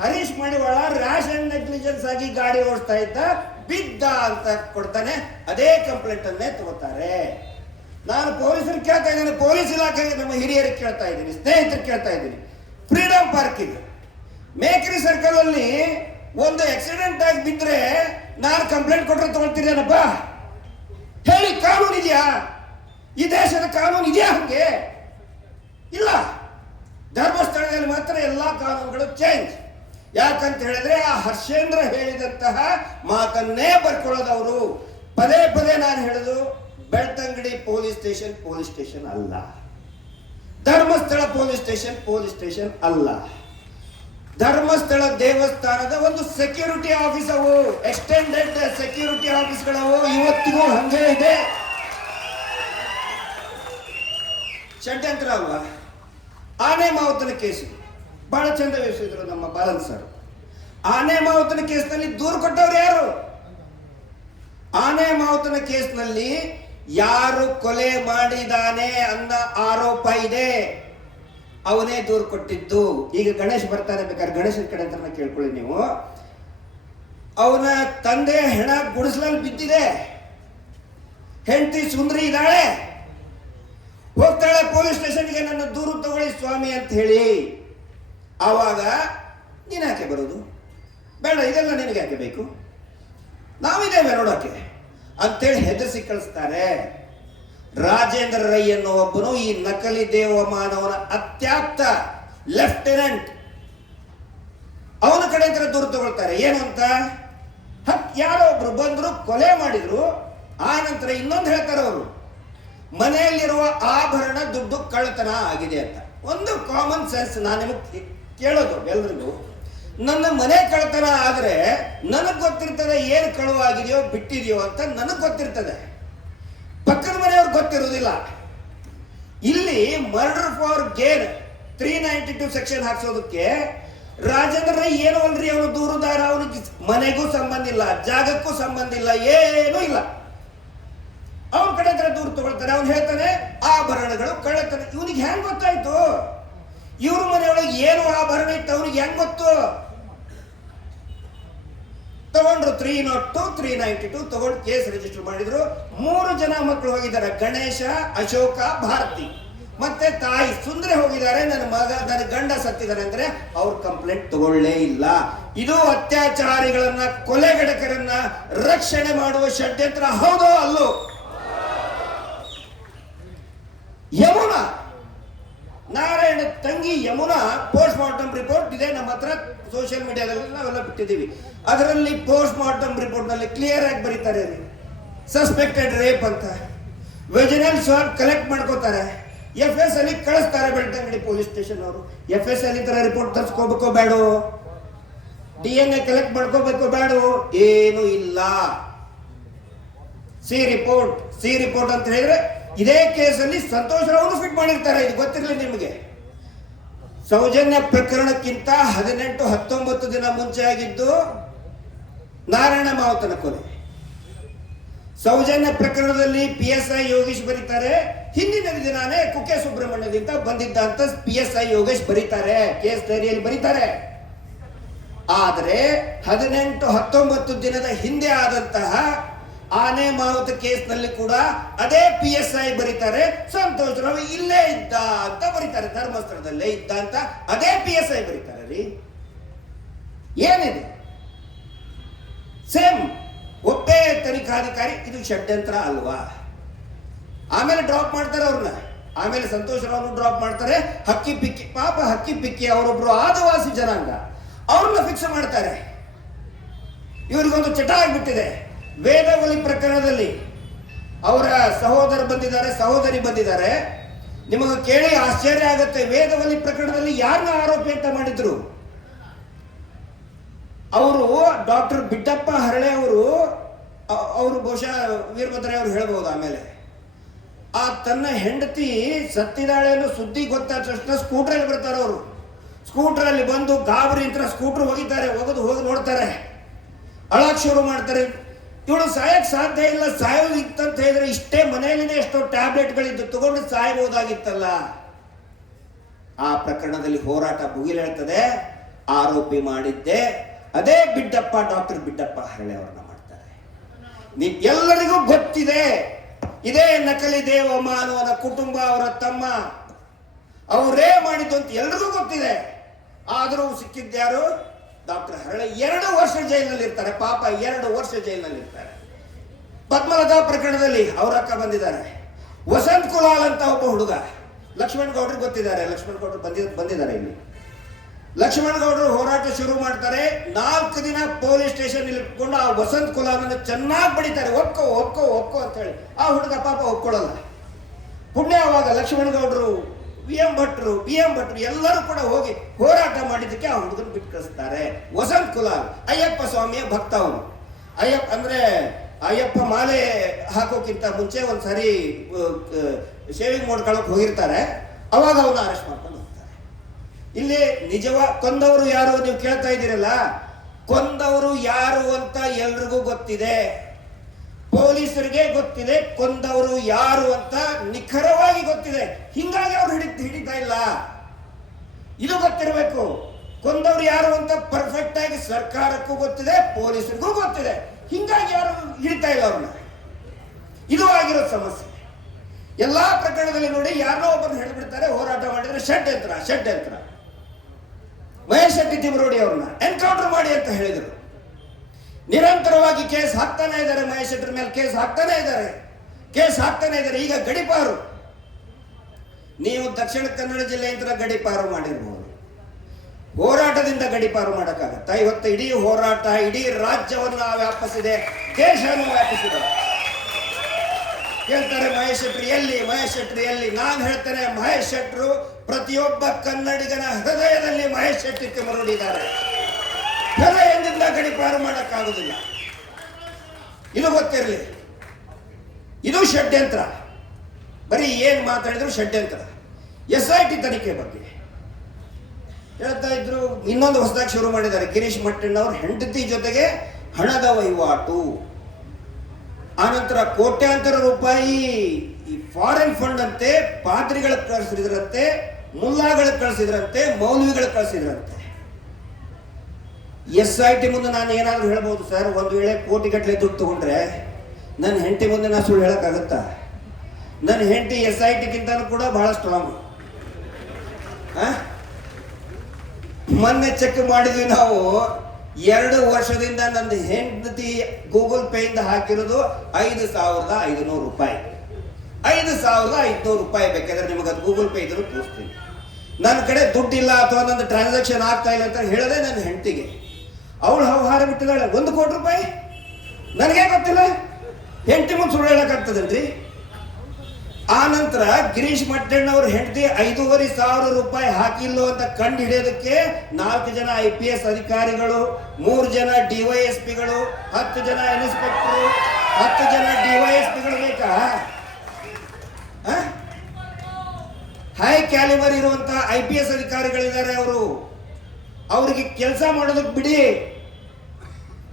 Harish Madivala rash and negligence ಆಗಿ ಗಾಡಿ ಓಡಿಸ್ತಾ ಇದ್ದ ಬಿದ್ದ ಅಂತ ಕೊಡ್ತಾನೆ ಅದೇ ಕಂಪ್ಲೇಂಟ್ ಅನ್ನೇ ತಗೋತಾರೆ ನಾನು ಪೊಲೀಸರು ಕೇಳ್ತಾ ಇದ್ದೀನಿ ಪೊಲೀಸ್ ಇಲಾಖೆಗೆ ನಮ್ಮ ಹಿರಿಯರಿಗೆ ಕೇಳ್ತಾ ಇದ್ದೀನಿ ಸ್ನೇಹಿತರು ಕೇಳ್ತಾ ಇದ್ದೀನಿ ಫ್ರೀಡಮ್ ಪಾರ್ಕ್ ಇದು ಮೇಕ್ರಿ ಸರ್ಕಲ್ ಅಲ್ಲಿ ಒಂದು ಆಕ್ಸಿಡೆಂಟ್ ಆಗಿ ಬಿದ್ದರೆ ನಾನು ಕಂಪ್ಲೇಂಟ್ ಕೊಟ್ಟರೆ ತಗೊಳ್ತಿದ್ದೇನಪ್ಪ ಹೇಳಿ ಕಾನೂನು ಇದೆಯಾ ಈ ದೇಶದ ಕಾನೂನು ಇದೆಯಾ ಹಂಗೆ ಇಲ್ಲ ಧರ್ಮಸ್ಥಳದಲ್ಲಿ ಮಾತ್ರ ಎಲ್ಲ ಕಾನೂನುಗಳು ಚೇಂಜ್ ಯಾಕಂತ ಹೇಳಿದ್ರೆ ಆ ಹರ್ಷೇಂದ್ರ ಹೇಳಿದಂತಹ ಮಾತನ್ನೇ ಬರ್ಕೊಳ್ಳೋದು ಅವರು ಪದೇ ಪದೇ ನಾನು ಹೇಳುದು Belthangady police station police station ಅಲ್ಲ Dharmasthala police station police station ಅಲ್ಲ ಧರ್ಮಸ್ಥಳ ದೇವಸ್ಥಾನದ ಒಂದು ಸೆಕ್ಯೂರಿಟಿ ಆಫೀಸ್ ಅವು ಎಕ್ಸ್ಟೆಂಡೆಡ್ ಸೆಕ್ಯೂರಿಟಿ ಆಫೀಸ್ಗಳವು ಇವತ್ತಿಗೂ ಹಂಗೆ ಇದೆ ಷಡ್ಯಂತ್ರ ಅಲ್ವಾ ಆನೆ ಮಾವುತನ ಕೇಸು ಬಹಳ ಚಂದ ವಿಷಯದ್ರು ನಮ್ಮ ಬಾಲನ್ ಸರ್ ಆನೆ ಮಾವುತನ ಕೇಸ್ನಲ್ಲಿ ದೂರು ಕೊಟ್ಟವ್ರು ಯಾರು ಆನೆ ಮಾವುತನ ಕೇಸ್ನಲ್ಲಿ ಯಾರು ಕೊಲೆ ಮಾಡಿದಾನೆ ಅನ್ನ ಆರೋಪ ಇದೆ ಅವನೇ ದೂರು ಕೊಟ್ಟಿದ್ದು ಈಗ ಗಣೇಶ್ ಬರ್ತಾರೆ ಬೇಕಾದ್ರೆ ಗಣೇಶನ ಕಡೆ ಅಂತ ಕೇಳ್ಕೊಳ್ಳಿ ನೀವು ಅವನ ತಂದೆ ಹೆಣ ಗುಡಿಸ್ಲಲ್ಲಿ ಬಿದ್ದಿದೆ ಹೆಂಡತಿ ಸುಂದರಿ ಇದ್ದಾಳೆ ಹೋಗ್ತಾಳೆ ಪೊಲೀಸ್ ಸ್ಟೇಷನ್ಗೆ ನನ್ನ ದೂರು ತಗೊಳ್ಳಿ ಸ್ವಾಮಿ ಅಂತ ಹೇಳಿ ಆವಾಗ ನೀನು ಯಾಕೆ ಬರೋದು ಬೇಡ ಇದೆಲ್ಲ ನಿನಗೆ ಯಾಕೆ ಬೇಕು ನಾವಿದ್ದೇವೆ ನೋಡೋಕೆ ಅಂತೇಳಿ ಹೆದರಿಸಿ ಕಳಿಸ್ತಾರೆ ರಾಜೇಂದ್ರ ರೈ ಒಬ್ಬನು ಈ ನಕಲಿ ದೇವಮಾನವನ ಅತ್ಯಾಪ್ತ ಲೆಫ್ಟಿನೆಂಟ್ ಅವನ ಕಡೆ ಕಡೆ ದೂರು ತಗೊಳ್ತಾರೆ ಏನು ಅಂತ ಹತ್ ಯಾರೋ ಒಬ್ರು ಬಂದ್ರು ಕೊಲೆ ಮಾಡಿದ್ರು ಆ ನಂತರ ಇನ್ನೊಂದು ಹೇಳ್ತಾರೆ ಅವರು ಮನೆಯಲ್ಲಿರುವ ಆಭರಣ ದುಡ್ಡು ಕಳ್ಳತನ ಆಗಿದೆ ಅಂತ ಒಂದು ಕಾಮನ್ ಸೆನ್ಸ್ ನಾನು ನಿಮಗೆ ಕೇಳೋದು ಎಲ್ರಿಗೂ ನನ್ನ ಮನೆ ಕಳ್ತನ ಆದರೆ ನನಗೆ ಗೊತ್ತಿರ್ತದೆ ಏನು ಕಳುವಾಗಿದೆಯೋ ಬಿಟ್ಟಿದೆಯೋ ಅಂತ ನನಗೆ ಗೊತ್ತಿರ್ತದೆ ಪಕ್ಕದ ಮನೆಯವ್ರಿಗೆ ಗೊತ್ತಿರೋದಿಲ್ಲ ಇಲ್ಲಿ murder for gain three ninety two section ಹಾಕ್ಸೋದಕ್ಕೆ Rajendra ಏನು ಅಲ್ರಿ ಅವನು ದೂರದಾರ ಅವನಿಗೆ ಮನೆಗೂ ಸಂಬಂಧ ಇಲ್ಲ ಜಾಗಕ್ಕೂ ಸಂಬಂಧ ಇಲ್ಲ ಏನೂ ಇಲ್ಲ ಅವನ ಕಡೆ ಹತ್ರ ದೂರು ತಗೊಳ್ತಾನೆ ಅವನು ಹೇಳ್ತಾನೆ ಆಭರಣಗಳು ಕಳೆತಾನೆ ಇವನಿಗೆ ಹೆಂಗ್ ಗೊತ್ತಾಯ್ತು ಇವ್ರ ಮನೆಯೊಳಗೆ ಏನು ಆಭರಣ ಇತ್ತು ಅವನಿಗೆ ಹೆಂಗ್ ಗೊತ್ತು ತಗೊಂಡ್ರು three not two three ninety two ತಗೊಂಡು ಕೇಸ್ ರಿಜಿಸ್ಟರ್ ಮಾಡಿದ್ರು ಮೂರು ಜನ ಮಕ್ಕಳು ಹೋಗಿದ್ದಾರೆ ಗಣೇಶ ಅಶೋಕ ಭಾರತಿ ಮತ್ತೆ ತಾಯಿ ಸುಂದ್ರೆ ಹೋಗಿದ್ದಾರೆ ನನ್ನ ಮಗ ನನ್ನ ಗಂಡ ಸತ್ತಿದ್ದಾರೆ ಅಂದ್ರೆ ಅವ್ರ ಕಂಪ್ಲೇಂಟ್ ತಗೊಳ್ಳೇ ಇಲ್ಲ ಇದು ಅತ್ಯಾಚಾರಿಗಳನ್ನ ಕೊಲೆಗಡಕರನ್ನ ರಕ್ಷಣೆ ಮಾಡುವ ಷಡ್ಯಂತ್ರ ಹೌದೋ ಅಲ್ಲ ಯಮುನಾ ಪೋಸ್ಟ್ ಮಾರ್ಟಮ್ ರಿಪೋರ್ಟ್ ಇದೆ ನಮ್ಮ ಹತ್ರ ಸೋಷಿಯಲ್ ಮೀಡಿಯಾದಲ್ಲಿ ನಾವೆಲ್ಲ ಬಿಟ್ಟಿದ್ದೀವಿ ಅದರಲ್ಲಿ ಪೋಸ್ಟ್ ಮಾರ್ಟಮ್ ರಿಪೋರ್ಟ್ ನಲ್ಲಿ ಕ್ಲಿಯರ್ ಆಗಿ ಬರೀತಾರೆ ಸಸ್ಪೆಕ್ಟೆಡ್ ರೇಪ್ ಅಂತ ವೆಜಿನಲ್ ಸಾಲ್ಟ್ ಕಲೆಕ್ಟ್ ಮಾಡ್ಕೋತಾರೆ ಎಫ್ ಎಸ್ ಅಲ್ಲಿ ಕಳಿಸ್ತಾರೆ ಬೆಳ್ತಂಗಡಿ ಪೊಲೀಸ್ ಸ್ಟೇಷನ್ ಅವರು ಎಫ್ ಎಸ್ ಅಲ್ಲಿ ತರ ರಿಪೋರ್ಟ್ ತರ್ಸ್ಕೋಬೇಕೋ ಬೇಡ ಡಿ ಎನ್ ಎ ಕಲೆಕ್ಟ್ ಮಾಡ್ಕೋಬೇಕು ಬೇಡ ಏನು ಇಲ್ಲ ಸಿ ರಿಪೋರ್ಟ್ ಸಿ ರಿಪೋರ್ಟ್ ಅಂತ ಹೇಳಿದ್ರೆ ಇದೇ ಕೇಸಲ್ಲಿ ಸಂತೋಷ್ ಫಿಟ್ ಮಾಡಿರ್ತಾರೆ ಇದು ಗೊತ್ತಿರಲಿ ನಿಮಗೆ ಸೌಜನ್ಯ ಪ್ರಕರಣಕ್ಕಿಂತ ಹದಿನೆಂಟು ಹತ್ತೊಂಬತ್ತು ದಿನ ಮುಂಚೆ ಆಗಿದ್ದು ನಾರಾಯಣ ಮಾವತನ ಕೊಲೆ ಸೌಜನ್ಯ ಪ್ರಕರಣದಲ್ಲಿ ಪಿ ಎಸ್ ಐ ಯೋಗೇಶ್ ಬರೀತಾರೆ ಹಿಂದಿನ ದಿನಾನೇ ಕುಕ್ಕೆ ಸುಬ್ರಹ್ಮಣ್ಯದಿಂದ ಬಂದಿದ್ದ ಅಂತ ಪಿ ಎಸ್ ಐ ಯೋಗೇಶ್ ಬರೀತಾರೆ ಕೇಸ್ ಡೈರಿಯಲ್ಲಿ ಬರೀತಾರೆ ಆದರೆ ಹದಿನೆಂಟು ಹತ್ತೊಂಬತ್ತು ದಿನದ ಹಿಂದೆ ಆದಂತಹ ಆನೆ ಕೇಸ್ ಕೇಸ್ನಲ್ಲಿ ಕೂಡ ಅದೇ ಪಿ ಎಸ್ ಐ ಬರೀತಾರೆ ಸಂತೋಷ್ ರಾವ್ ಇಲ್ಲೇ ಇದ್ದ ಅಂತ ಬರೀತಾರೆ ಧರ್ಮಸ್ಥಳದಲ್ಲೇ ಇದ್ದ ಅಂತ ಅದೇ ಪಿ ಎಸ್ ಐ ಬರೀತಾರೆ ರೀ ಏನಿದೆ ಸೇಮ್ ಒಪ್ಪೇ ತನಿಖಾಧಿಕಾರಿ ಇದು ಷಡ್ಯಂತ್ರ ಅಲ್ವಾ ಆಮೇಲೆ ಡ್ರಾಪ್ ಮಾಡ್ತಾರೆ ಅವ್ರನ್ನ ಆಮೇಲೆ ಸಂತೋಷ್ ರಾವ್ ಡ್ರಾಪ್ ಮಾಡ್ತಾರೆ ಹಕ್ಕಿ ಪಿಕ್ಕಿ ಪಾಪ ಹಕ್ಕಿ ಪಿಕ್ಕಿ ಅವರೊಬ್ರು ಆದಿವಾಸಿ ಜನಾಂಗ ಅವ್ರನ್ನ ಫಿಕ್ಸ್ ಮಾಡ್ತಾರೆ ಇವರಿಗೊಂದು ಚಟ ಆಗ್ಬಿಟ್ಟಿದೆ ಒಲಿ ಪ್ರಕರಣದಲ್ಲಿ ಅವರ ಸಹೋದರ ಬಂದಿದ್ದಾರೆ ಸಹೋದರಿ ಬಂದಿದ್ದಾರೆ ನಿಮಗೆ ಕೇಳಿ ಆಶ್ಚರ್ಯ ಆಗುತ್ತೆ ವೇದವಲಿ ಪ್ರಕರಣದಲ್ಲಿ ಯಾರನ್ನ ಆರೋಪಿ ಅಂತ ಮಾಡಿದ್ರು ಅವರು ಡಾಕ್ಟರ್ ಬಿಟ್ಟಪ್ಪ ಹರಳೆ ಅವರು ಅವರು ಬಹುಶಃ ವೀರಭದ್ರ ಅವರು ಹೇಳ್ಬೋದು ಆಮೇಲೆ ಆ ತನ್ನ ಹೆಂಡತಿ ಸತ್ತಿದಾಳೆ ಅನ್ನೋ ಸುದ್ದಿ ಗೊತ್ತಾದ ತಕ್ಷಣ ಸ್ಕೂಟ್ರಲ್ಲಿ ಬರ್ತಾರೆ ಅವರು ಸ್ಕೂಟ್ರಲ್ಲಿ ಬಂದು ಗಾಬರಿ ಅಂತ ಸ್ಕೂಟರ್ ಹೋಗಿದ್ದಾರೆ ಹೋಗೋದು ಹೋಗಿ ನೋಡ್ತಾರೆ ಅಳಕ್ ಶುರು ಮಾಡ್ತಾರೆ ಇವಳು ಸಾಯಕ್ಕೆ ಸಾಧ್ಯ ಇಲ್ಲ ಸಾಯೋದು ಇತ್ತಂತ ಹೇಳಿದ್ರೆ ಇಷ್ಟೇ ಮನೆಯಲ್ಲಿ ಎಷ್ಟೋ ಟ್ಯಾಬ್ಲೆಟ್ಗಳಿದ್ದು ತಗೊಂಡು ಸಾಯಬಹುದಾಗಿತ್ತಲ್ಲ ಆ ಪ್ರಕರಣದಲ್ಲಿ ಹೋರಾಟ ಮುಗಿಲೇಳ್ತದೆ ಆರೋಪಿ ಮಾಡಿದ್ದೆ ಅದೇ ಬಿಡ್ಡಪ್ಪ ಡಾಕ್ಟರ್ ಬಿಡ್ಡಪ್ಪ ಹರಳೆ ಅವರನ್ನ ಮಾಡ್ತಾರೆ ಎಲ್ಲರಿಗೂ ಗೊತ್ತಿದೆ ಇದೇ ನಕಲಿ ದೇವ ಮಾನವನ ಕುಟುಂಬ ಅವರ ತಮ್ಮ ಅವರೇ ಮಾಡಿದ್ದು ಅಂತ ಎಲ್ರಿಗೂ ಗೊತ್ತಿದೆ ಆದರೂ ಸಿಕ್ಕಿದ್ಯಾರು ಡಾಕ್ಟರ್ ಹರಳೆ ಎರಡು ವರ್ಷ ಜೈಲಿನಲ್ಲಿ ಇರ್ತಾರೆ ಪಾಪ ಎರಡು ವರ್ಷ ಜೈಲಿನಲ್ಲಿ ಇರ್ತಾರೆ ಪದ್ಮಲತಾ ಪ್ರಕರಣದಲ್ಲಿ ಅವ್ರ ಅಕ್ಕ ಬಂದಿದ್ದಾರೆ ವಸಂತ್ ಕುಲಾಲ್ ಅಂತ ಒಬ್ಬ ಹುಡುಗ ಲಕ್ಷ್ಮಣ್ ಗೌಡ್ರು ಗೊತ್ತಿದ್ದಾರೆ ಲಕ್ಷ್ಮಣ್ ಗೌಡ್ರು ಬಂದಿ ಬಂದಿದ್ದಾರೆ ಇಲ್ಲಿ ಲಕ್ಷ್ಮಣ್ ಗೌಡ್ರು ಹೋರಾಟ ಶುರು ಮಾಡ್ತಾರೆ ನಾಲ್ಕು ದಿನ ಪೊಲೀಸ್ ಸ್ಟೇಷನ್ ಇಟ್ಕೊಂಡು ಆ ವಸಂತ್ ಕುಲಾಲನ್ನು ಚೆನ್ನಾಗಿ ಬಡಿತಾರೆ ಒಪ್ಕೋ ಒಪ್ಕೋ ಒಪ್ಕೋ ಅಂತ ಹೇಳಿ ಆ ಹುಡುಗ ಪಾಪ ಒಪ್ಕೊಳ್ಳಲ್ಲ ಪುಣ್ಯ ಅವಾಗ ಲಕ್ಷ್ಮಣ್ ಗೌಡ್ರು ವಿ ಎಂ ಭಟ್ರು ಬಿ ಎಂ ಭಟ್ರು ಎಲ್ಲರೂ ಕೂಡ ಹೋಗಿ ಹೋರಾಟ ಮಾಡಿದ್ದಕ್ಕೆ ಆ ಹುಡುಗನ ಬಿಟ್ಟು ಕಳಿಸ್ತಾರೆ ಕುಲಾಲ್ ಅಯ್ಯಪ್ಪ ಸ್ವಾಮಿಯ ಭಕ್ತ ಅವನು ಅಯ್ಯಪ್ಪ ಅಂದ್ರೆ ಅಯ್ಯಪ್ಪ ಮಾಲೆ ಹಾಕೋಕ್ಕಿಂತ ಮುಂಚೆ ಒಂದು ಸಾರಿ ಶೇವಿಂಗ್ ಮಾಡ್ಕೊಳ್ಳೋಕೆ ಹೋಗಿರ್ತಾರೆ ಅವಾಗ ಅವನು ಅರೆಸ್ಟ್ ಮಾಡ್ಕೊಂಡು ಹೋಗ್ತಾರೆ ಇಲ್ಲಿ ನಿಜವ ಕೊಂದವರು ಯಾರು ನೀವು ಕೇಳ್ತಾ ಇದ್ದೀರಲ್ಲ ಕೊಂದವರು ಯಾರು ಅಂತ ಎಲ್ರಿಗೂ ಗೊತ್ತಿದೆ ಪೊಲೀಸರಿಗೆ ಗೊತ್ತಿದೆ ಕೊಂದವರು ಯಾರು ಅಂತ ನಿಖರವಾಗಿ ಗೊತ್ತಿದೆ ಹಿಂಗಾಗಿ ಅವ್ರು ಹಿಡಿ ಹಿಡಿತಾ ಇಲ್ಲ ಇದು ಗೊತ್ತಿರಬೇಕು ಕೊಂದವರು ಯಾರು ಅಂತ ಪರ್ಫೆಕ್ಟ್ ಆಗಿ ಸರ್ಕಾರಕ್ಕೂ ಗೊತ್ತಿದೆ ಪೊಲೀಸರಿಗೂ ಗೊತ್ತಿದೆ ಹಿಂಗಾಗಿ ಯಾರು ಹಿಡಿತಾ ಇಲ್ಲ ಅವ್ರನ್ನ ಇದು ಆಗಿರೋ ಸಮಸ್ಯೆ ಎಲ್ಲಾ ಪ್ರಕರಣದಲ್ಲಿ ನೋಡಿ ಯಾರೋ ಒಬ್ಬರು ಹೇಳಿಬಿಡ್ತಾರೆ ಹೋರಾಟ ಮಾಡಿದ್ರೆ ಷಡ್ ಯಂತ್ರ ಮಹೇಶ್ ಶೆಟ್ಟಿ ತಿಮರೋಡಿ ಅವ್ರನ್ನ ಎನ್ಕೌಂಟರ್ ಮಾಡಿ ಅಂತ ಹೇಳಿದರು ನಿರಂತರವಾಗಿ ಕೇಸ್ ಹಾಕ್ತಾನೆ ಇದ್ದಾರೆ ಮಹೇಶ್ ಶೆಟ್ಟರ್ ಮೇಲೆ ಕೇಸ್ ಹಾಕ್ತಾನೆ ಇದ್ದಾರೆ ಕೇಸ್ ಹಾಕ್ತಾನೆ ಇದ್ದಾರೆ ಈಗ ಗಡಿಪಾರು ನೀವು ದಕ್ಷಿಣ ಕನ್ನಡ ಜಿಲ್ಲೆಯಿಂದ ಗಡಿಪಾರು ಮಾಡಿರ್ಬೋದು ಹೋರಾಟದಿಂದ ಗಡಿಪಾರು ಮಾಡೋಕ್ಕಾಗತ್ತಾ ಇವತ್ತು ಇಡೀ ಹೋರಾಟ ಇಡೀ ರಾಜ್ಯವನ್ನು ವ್ಯಾಪಿಸಿದೆ ದೇಶವನ್ನು ವ್ಯಾಪಿಸಿದೆ ಹೇಳ್ತಾರೆ ಮಹೇಶ್ ಶೆಟ್ಟಿ ಎಲ್ಲಿ ಮಹೇಶ್ ಎಲ್ಲಿ ನಾನು ಹೇಳ್ತೇನೆ ಮಹೇಶ್ ಶೆಟ್ಟರು ಪ್ರತಿಯೊಬ್ಬ ಕನ್ನಡಿಗನ ಹೃದಯದಲ್ಲಿ ಮಹೇಶ್ ಶೆಟ್ಟಿ ಮರಡಿದ್ದಾರೆ ಜಲ ಎಂದಿಂದ ಗಡಿಪಾರು ಮಾಡೋಕ್ಕಾಗೋದಿಲ್ಲ ಇದು ಗೊತ್ತಿರಲಿ ಇದು ಷಡ್ಯಂತ್ರ ಬರೀ ಏನು ಮಾತಾಡಿದ್ರು ಷಡ್ಯಂತ್ರ ಎಸ್ ಐ ಟಿ ತನಿಖೆ ಬಗ್ಗೆ ಹೇಳ್ತಾ ಇದ್ರು ಇನ್ನೊಂದು ಹೊಸದಾಗಿ ಶುರು ಮಾಡಿದ್ದಾರೆ ಗಿರೀಶ್ ಮಟ್ಟಣ್ಣವ್ರ ಹೆಂಡತಿ ಜೊತೆಗೆ ಹಣದ ವಹಿವಾಟು ಆನಂತರ ಕೋಟ್ಯಾಂತರ ರೂಪಾಯಿ ಈ ಫಾರಿನ್ ಫಂಡ್ ಅಂತೆ ಪಾತ್ರೆಗಳ ಕಳಿಸಿದ್ರಂತೆ ಮುಲ್ಲಾಗಳ ಕಳಿಸಿದ್ರಂತೆ ಮೌಲ್ವಿಗಳ ಕಳಿಸಿದ್ರಂತೆ ಎಸ್ ಐ ಟಿ ಮುಂದೆ ನಾನು ಏನಾದರೂ ಹೇಳ್ಬೋದು ಸರ್ ಒಂದು ವೇಳೆ ಕೋಟಿ ಗಟ್ಟಲೆ ದುಡ್ಡು ತಗೊಂಡ್ರೆ ನನ್ನ ಹೆಂಡತಿ ಮುಂದೆ ನಾನು ಸುಳ್ಳು ಹೇಳೋಕ್ಕಾಗುತ್ತಾ ನನ್ನ ಹೆಂಡತಿ ಎಸ್ ಐ ಗಿಂತ ಕೂಡ ಭಾಳ ಸ್ಟ್ರಾಂಗ್ ಮೊನ್ನೆ ಚೆಕ್ ಮಾಡಿದ್ವಿ ನಾವು ಎರಡು ವರ್ಷದಿಂದ ನನ್ನ ಹೆಂಡತಿ ಗೂಗಲ್ ಪೇಯಿಂದ ಹಾಕಿರೋದು ಐದು ಸಾವಿರದ ಐದುನೂರು ರೂಪಾಯಿ ಐದು ಸಾವಿರದ ಐದುನೂರು ರೂಪಾಯಿ ಬೇಕಾದ್ರೆ ನಿಮಗೆ ಅದು ಗೂಗಲ್ ಪೇ ಇದ್ರೂ ತೋರಿಸ್ತೀನಿ ನನ್ನ ಕಡೆ ದುಡ್ಡಿಲ್ಲ ಅಥವಾ ನನ್ನ ಟ್ರಾನ್ಸಾಕ್ಷನ್ ಆಗ್ತಾ ಇಲ್ಲ ಅಂತ ಹೇಳದೆ ನನ್ನ ಹೆಂಡತಿಗೆ ಅವಳು ಹೌಹಾರ ಬಿಟ್ಟಿದ್ದಾಳೆ ಒಂದು ಕೋಟಿ ರೂಪಾಯಿ ನನಗೇ ಗೊತ್ತಿಲ್ಲ ಹೆಂಡತಿ ಮುಂದೆ ಸುಳ್ಳು ಹೇಳೋಕ್ಕಾಗ್ತದಲ್ರಿ ಆ ನಂತರ ಗಿರೀಶ್ ಮಟ್ಟಣ್ಣವ್ರ ಹೆಂಡತಿ ಐದೂವರೆ ಸಾವಿರ ರೂಪಾಯಿ ಹಾಕಿಲ್ಲೋ ಅಂತ ಕಂಡು ಹಿಡಿಯೋದಕ್ಕೆ ನಾಲ್ಕು ಜನ ಐ ಪಿ ಎಸ್ ಅಧಿಕಾರಿಗಳು ಮೂರು ಜನ ಡಿವೈಎಸ್ಪಿಗಳು ಪಿಗಳು ಹತ್ತು ಜನ ಇನ್ಸ್ಪೆಕ್ಟರ್ ಹತ್ತು ಜನ ಡಿವೈಎಸ್ಪಿಗಳು ಪಿಗಳು ಬೇಕಾ ಹೈ ಕ್ಯಾಲಿಬರ್ ಇರುವಂತಹ ಐ ಪಿ ಎಸ್ ಅಧಿಕಾರಿಗಳಿದ್ದಾರೆ ಅವರು ಅವರಿಗೆ ಕೆಲಸ ಮಾಡೋದಕ್ಕೆ ಬಿಡಿ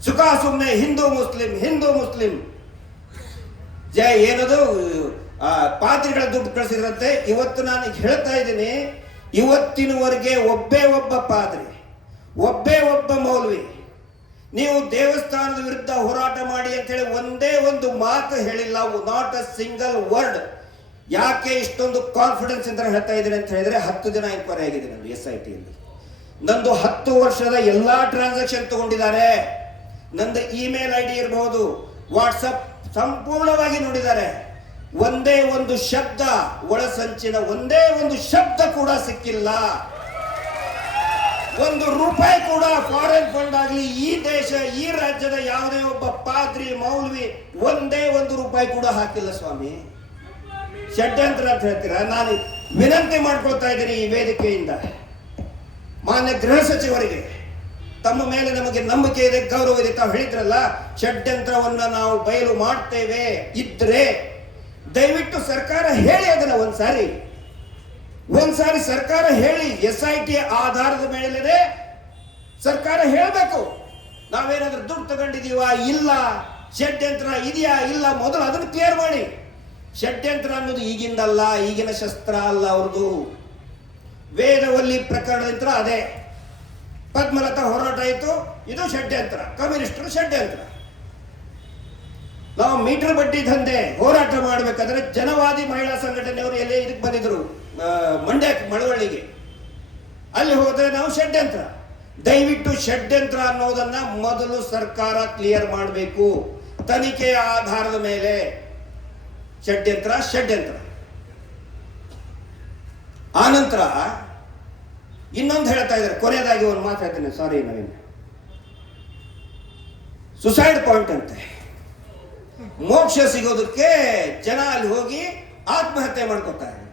ಸುಖ ಸುಮ್ಮನೆ ಹಿಂದೂ ಮುಸ್ಲಿಂ ಹಿಂದೂ ಮುಸ್ಲಿಂ ಜಯ ಏನದು ಪಾತ್ರಿಗಳ ದುಡ್ಡು ಕಳಿಸಿದ್ರಂತೆ ಇವತ್ತು ನಾನು ಹೇಳ್ತಾ ಇದ್ದೀನಿ ಇವತ್ತಿನವರೆಗೆ ಒಬ್ಬೇ ಒಬ್ಬ ಪಾದ್ರಿ ಒಬ್ಬೇ ಒಬ್ಬ ಮೌಲ್ವಿ ನೀವು ದೇವಸ್ಥಾನದ ವಿರುದ್ಧ ಹೋರಾಟ ಮಾಡಿ ಅಂತೇಳಿ ಒಂದೇ ಒಂದು ಮಾತು ಹೇಳಿಲ್ಲ ನಾಟ್ ಅ ಸಿಂಗಲ್ ವರ್ಡ್ ಯಾಕೆ ಇಷ್ಟೊಂದು ಕಾನ್ಫಿಡೆನ್ಸ್ ಅಂತ ಹೇಳ್ತಾ ಇದ್ದೀನಿ ಅಂತ ಹೇಳಿದ್ರೆ ಹತ್ತು ದಿನ ಎಂಕ್ವೈರಿ ಆಗಿದೆ ನಂದು ಎಸ್ ಐ ಟಿಯಲ್ಲಿ ನಂದು ಹತ್ತು ವರ್ಷದ ಎಲ್ಲಾ ಟ್ರಾನ್ಸಾಕ್ಷನ್ ತಗೊಂಡಿದ್ದಾರೆ ನಂದು ಇಮೇಲ್ ಐ ಡಿ ಇರಬಹುದು ವಾಟ್ಸಪ್ ಸಂಪೂರ್ಣವಾಗಿ ನೋಡಿದ್ದಾರೆ ಒಂದೇ ಒಂದು ಶಬ್ದ ಒಳಸಂಚಿನ ಒಂದೇ ಒಂದು ಶಬ್ದ ಕೂಡ ಸಿಕ್ಕಿಲ್ಲ ಒಂದು ರೂಪಾಯಿ ಕೂಡ ಫಾರಿನ್ ಫಂಡ್ ಆಗಲಿ ಈ ದೇಶ ಈ ರಾಜ್ಯದ ಯಾವುದೇ ಒಬ್ಬ ಪಾದ್ರಿ ಮೌಲ್ವಿ ಒಂದೇ ಒಂದು ರೂಪಾಯಿ ಕೂಡ ಹಾಕಿಲ್ಲ ಸ್ವಾಮಿ ಷಡ್ಯಂತ್ರ ಅಂತ ಹೇಳ್ತೀರಾ ನಾನು ವಿನಂತಿ ಮಾಡ್ಕೊಳ್ತಾ ಇದ್ದೀನಿ ಈ ವೇದಿಕೆಯಿಂದ ಮಾನ್ಯ ಗೃಹ ಸಚಿವರಿಗೆ ತಮ್ಮ ಮೇಲೆ ನಮಗೆ ನಂಬಿಕೆ ಇದೆ ಗೌರವ ಇದೆ ತಾವು ಹೇಳಿದ್ರಲ್ಲ ಷಡ್ಯಂತ್ರವನ್ನು ನಾವು ಬಯಲು ಮಾಡ್ತೇವೆ ಇದ್ರೆ ದಯವಿಟ್ಟು ಸರ್ಕಾರ ಹೇಳಿ ಅದನ್ನ ಒಂದ್ಸಾರಿ ಒಂದ್ಸಾರಿ ಸರ್ಕಾರ ಹೇಳಿ ಎಸ್ ಐ ಟಿ ಆಧಾರದ ಮೇಲೆ ಸರ್ಕಾರ ಹೇಳಬೇಕು ನಾವೇನಾದ್ರೂ ದುಡ್ಡು ತಗೊಂಡಿದೀವ ಇಲ್ಲ ಷಡ್ಯಂತ್ರ ಇದೆಯಾ ಇಲ್ಲ ಮೊದಲು ಅದನ್ನು ಕ್ಲಿಯರ್ ಮಾಡಿ ಷಡ್ಯಂತ್ರ ಅನ್ನೋದು ಈಗಿಂದಲ್ಲ ಈಗಿನ ಶಸ್ತ್ರ ಅಲ್ಲ ಅವ್ರದ್ದು ವೇದವಲ್ಲಿ ಪ್ರಕರಣದಂತ್ರ ಅದೇ ಪದ್ಮಲತ ಹೋರಾಟ ಆಯಿತು ಇದು ಷಡ್ಯಂತ್ರ ಕಮ್ಯುನಿಸ್ಟರು ಷಡ್ಯಂತ್ರ ನಾವು ಮೀಟರ್ ಬಡ್ಡಿ ದಂಧೆ ಹೋರಾಟ ಮಾಡಬೇಕಾದ್ರೆ ಜನವಾದಿ ಮಹಿಳಾ ಸಂಘಟನೆಯವರು ಎಲ್ಲೇ ಇದಕ್ಕೆ ಬಂದಿದ್ರು ಮಂಡ್ಯ ಮಳವಳ್ಳಿಗೆ ಅಲ್ಲಿ ಹೋದ್ರೆ ನಾವು ಷಡ್ಯಂತ್ರ ದಯವಿಟ್ಟು ಷಡ್ಯಂತ್ರ ಅನ್ನೋದನ್ನ ಮೊದಲು ಸರ್ಕಾರ ಕ್ಲಿಯರ್ ಮಾಡಬೇಕು ತನಿಖೆಯ ಆಧಾರದ ಮೇಲೆ ಷಡ್ಯಂತ್ರ ಷಡ್ಯಂತ್ರ ಆನಂತರ ಇನ್ನೊಂದು ಹೇಳ್ತಾ ಇದ್ದಾರೆ ಕೊನೆಯದಾಗಿ ಒಂದು ಮಾತು ಹೇಳ್ತೇನೆ ಸಾರಿ ನವೀನ್ ಸುಸೈಡ್ ಪಾಯಿಂಟ್ ಅಂತೆ ಮೋಕ್ಷ ಸಿಗೋದಕ್ಕೆ ಜನ ಅಲ್ಲಿ ಹೋಗಿ ಆತ್ಮಹತ್ಯೆ ಮಾಡ್ಕೋತಾರಂತೆ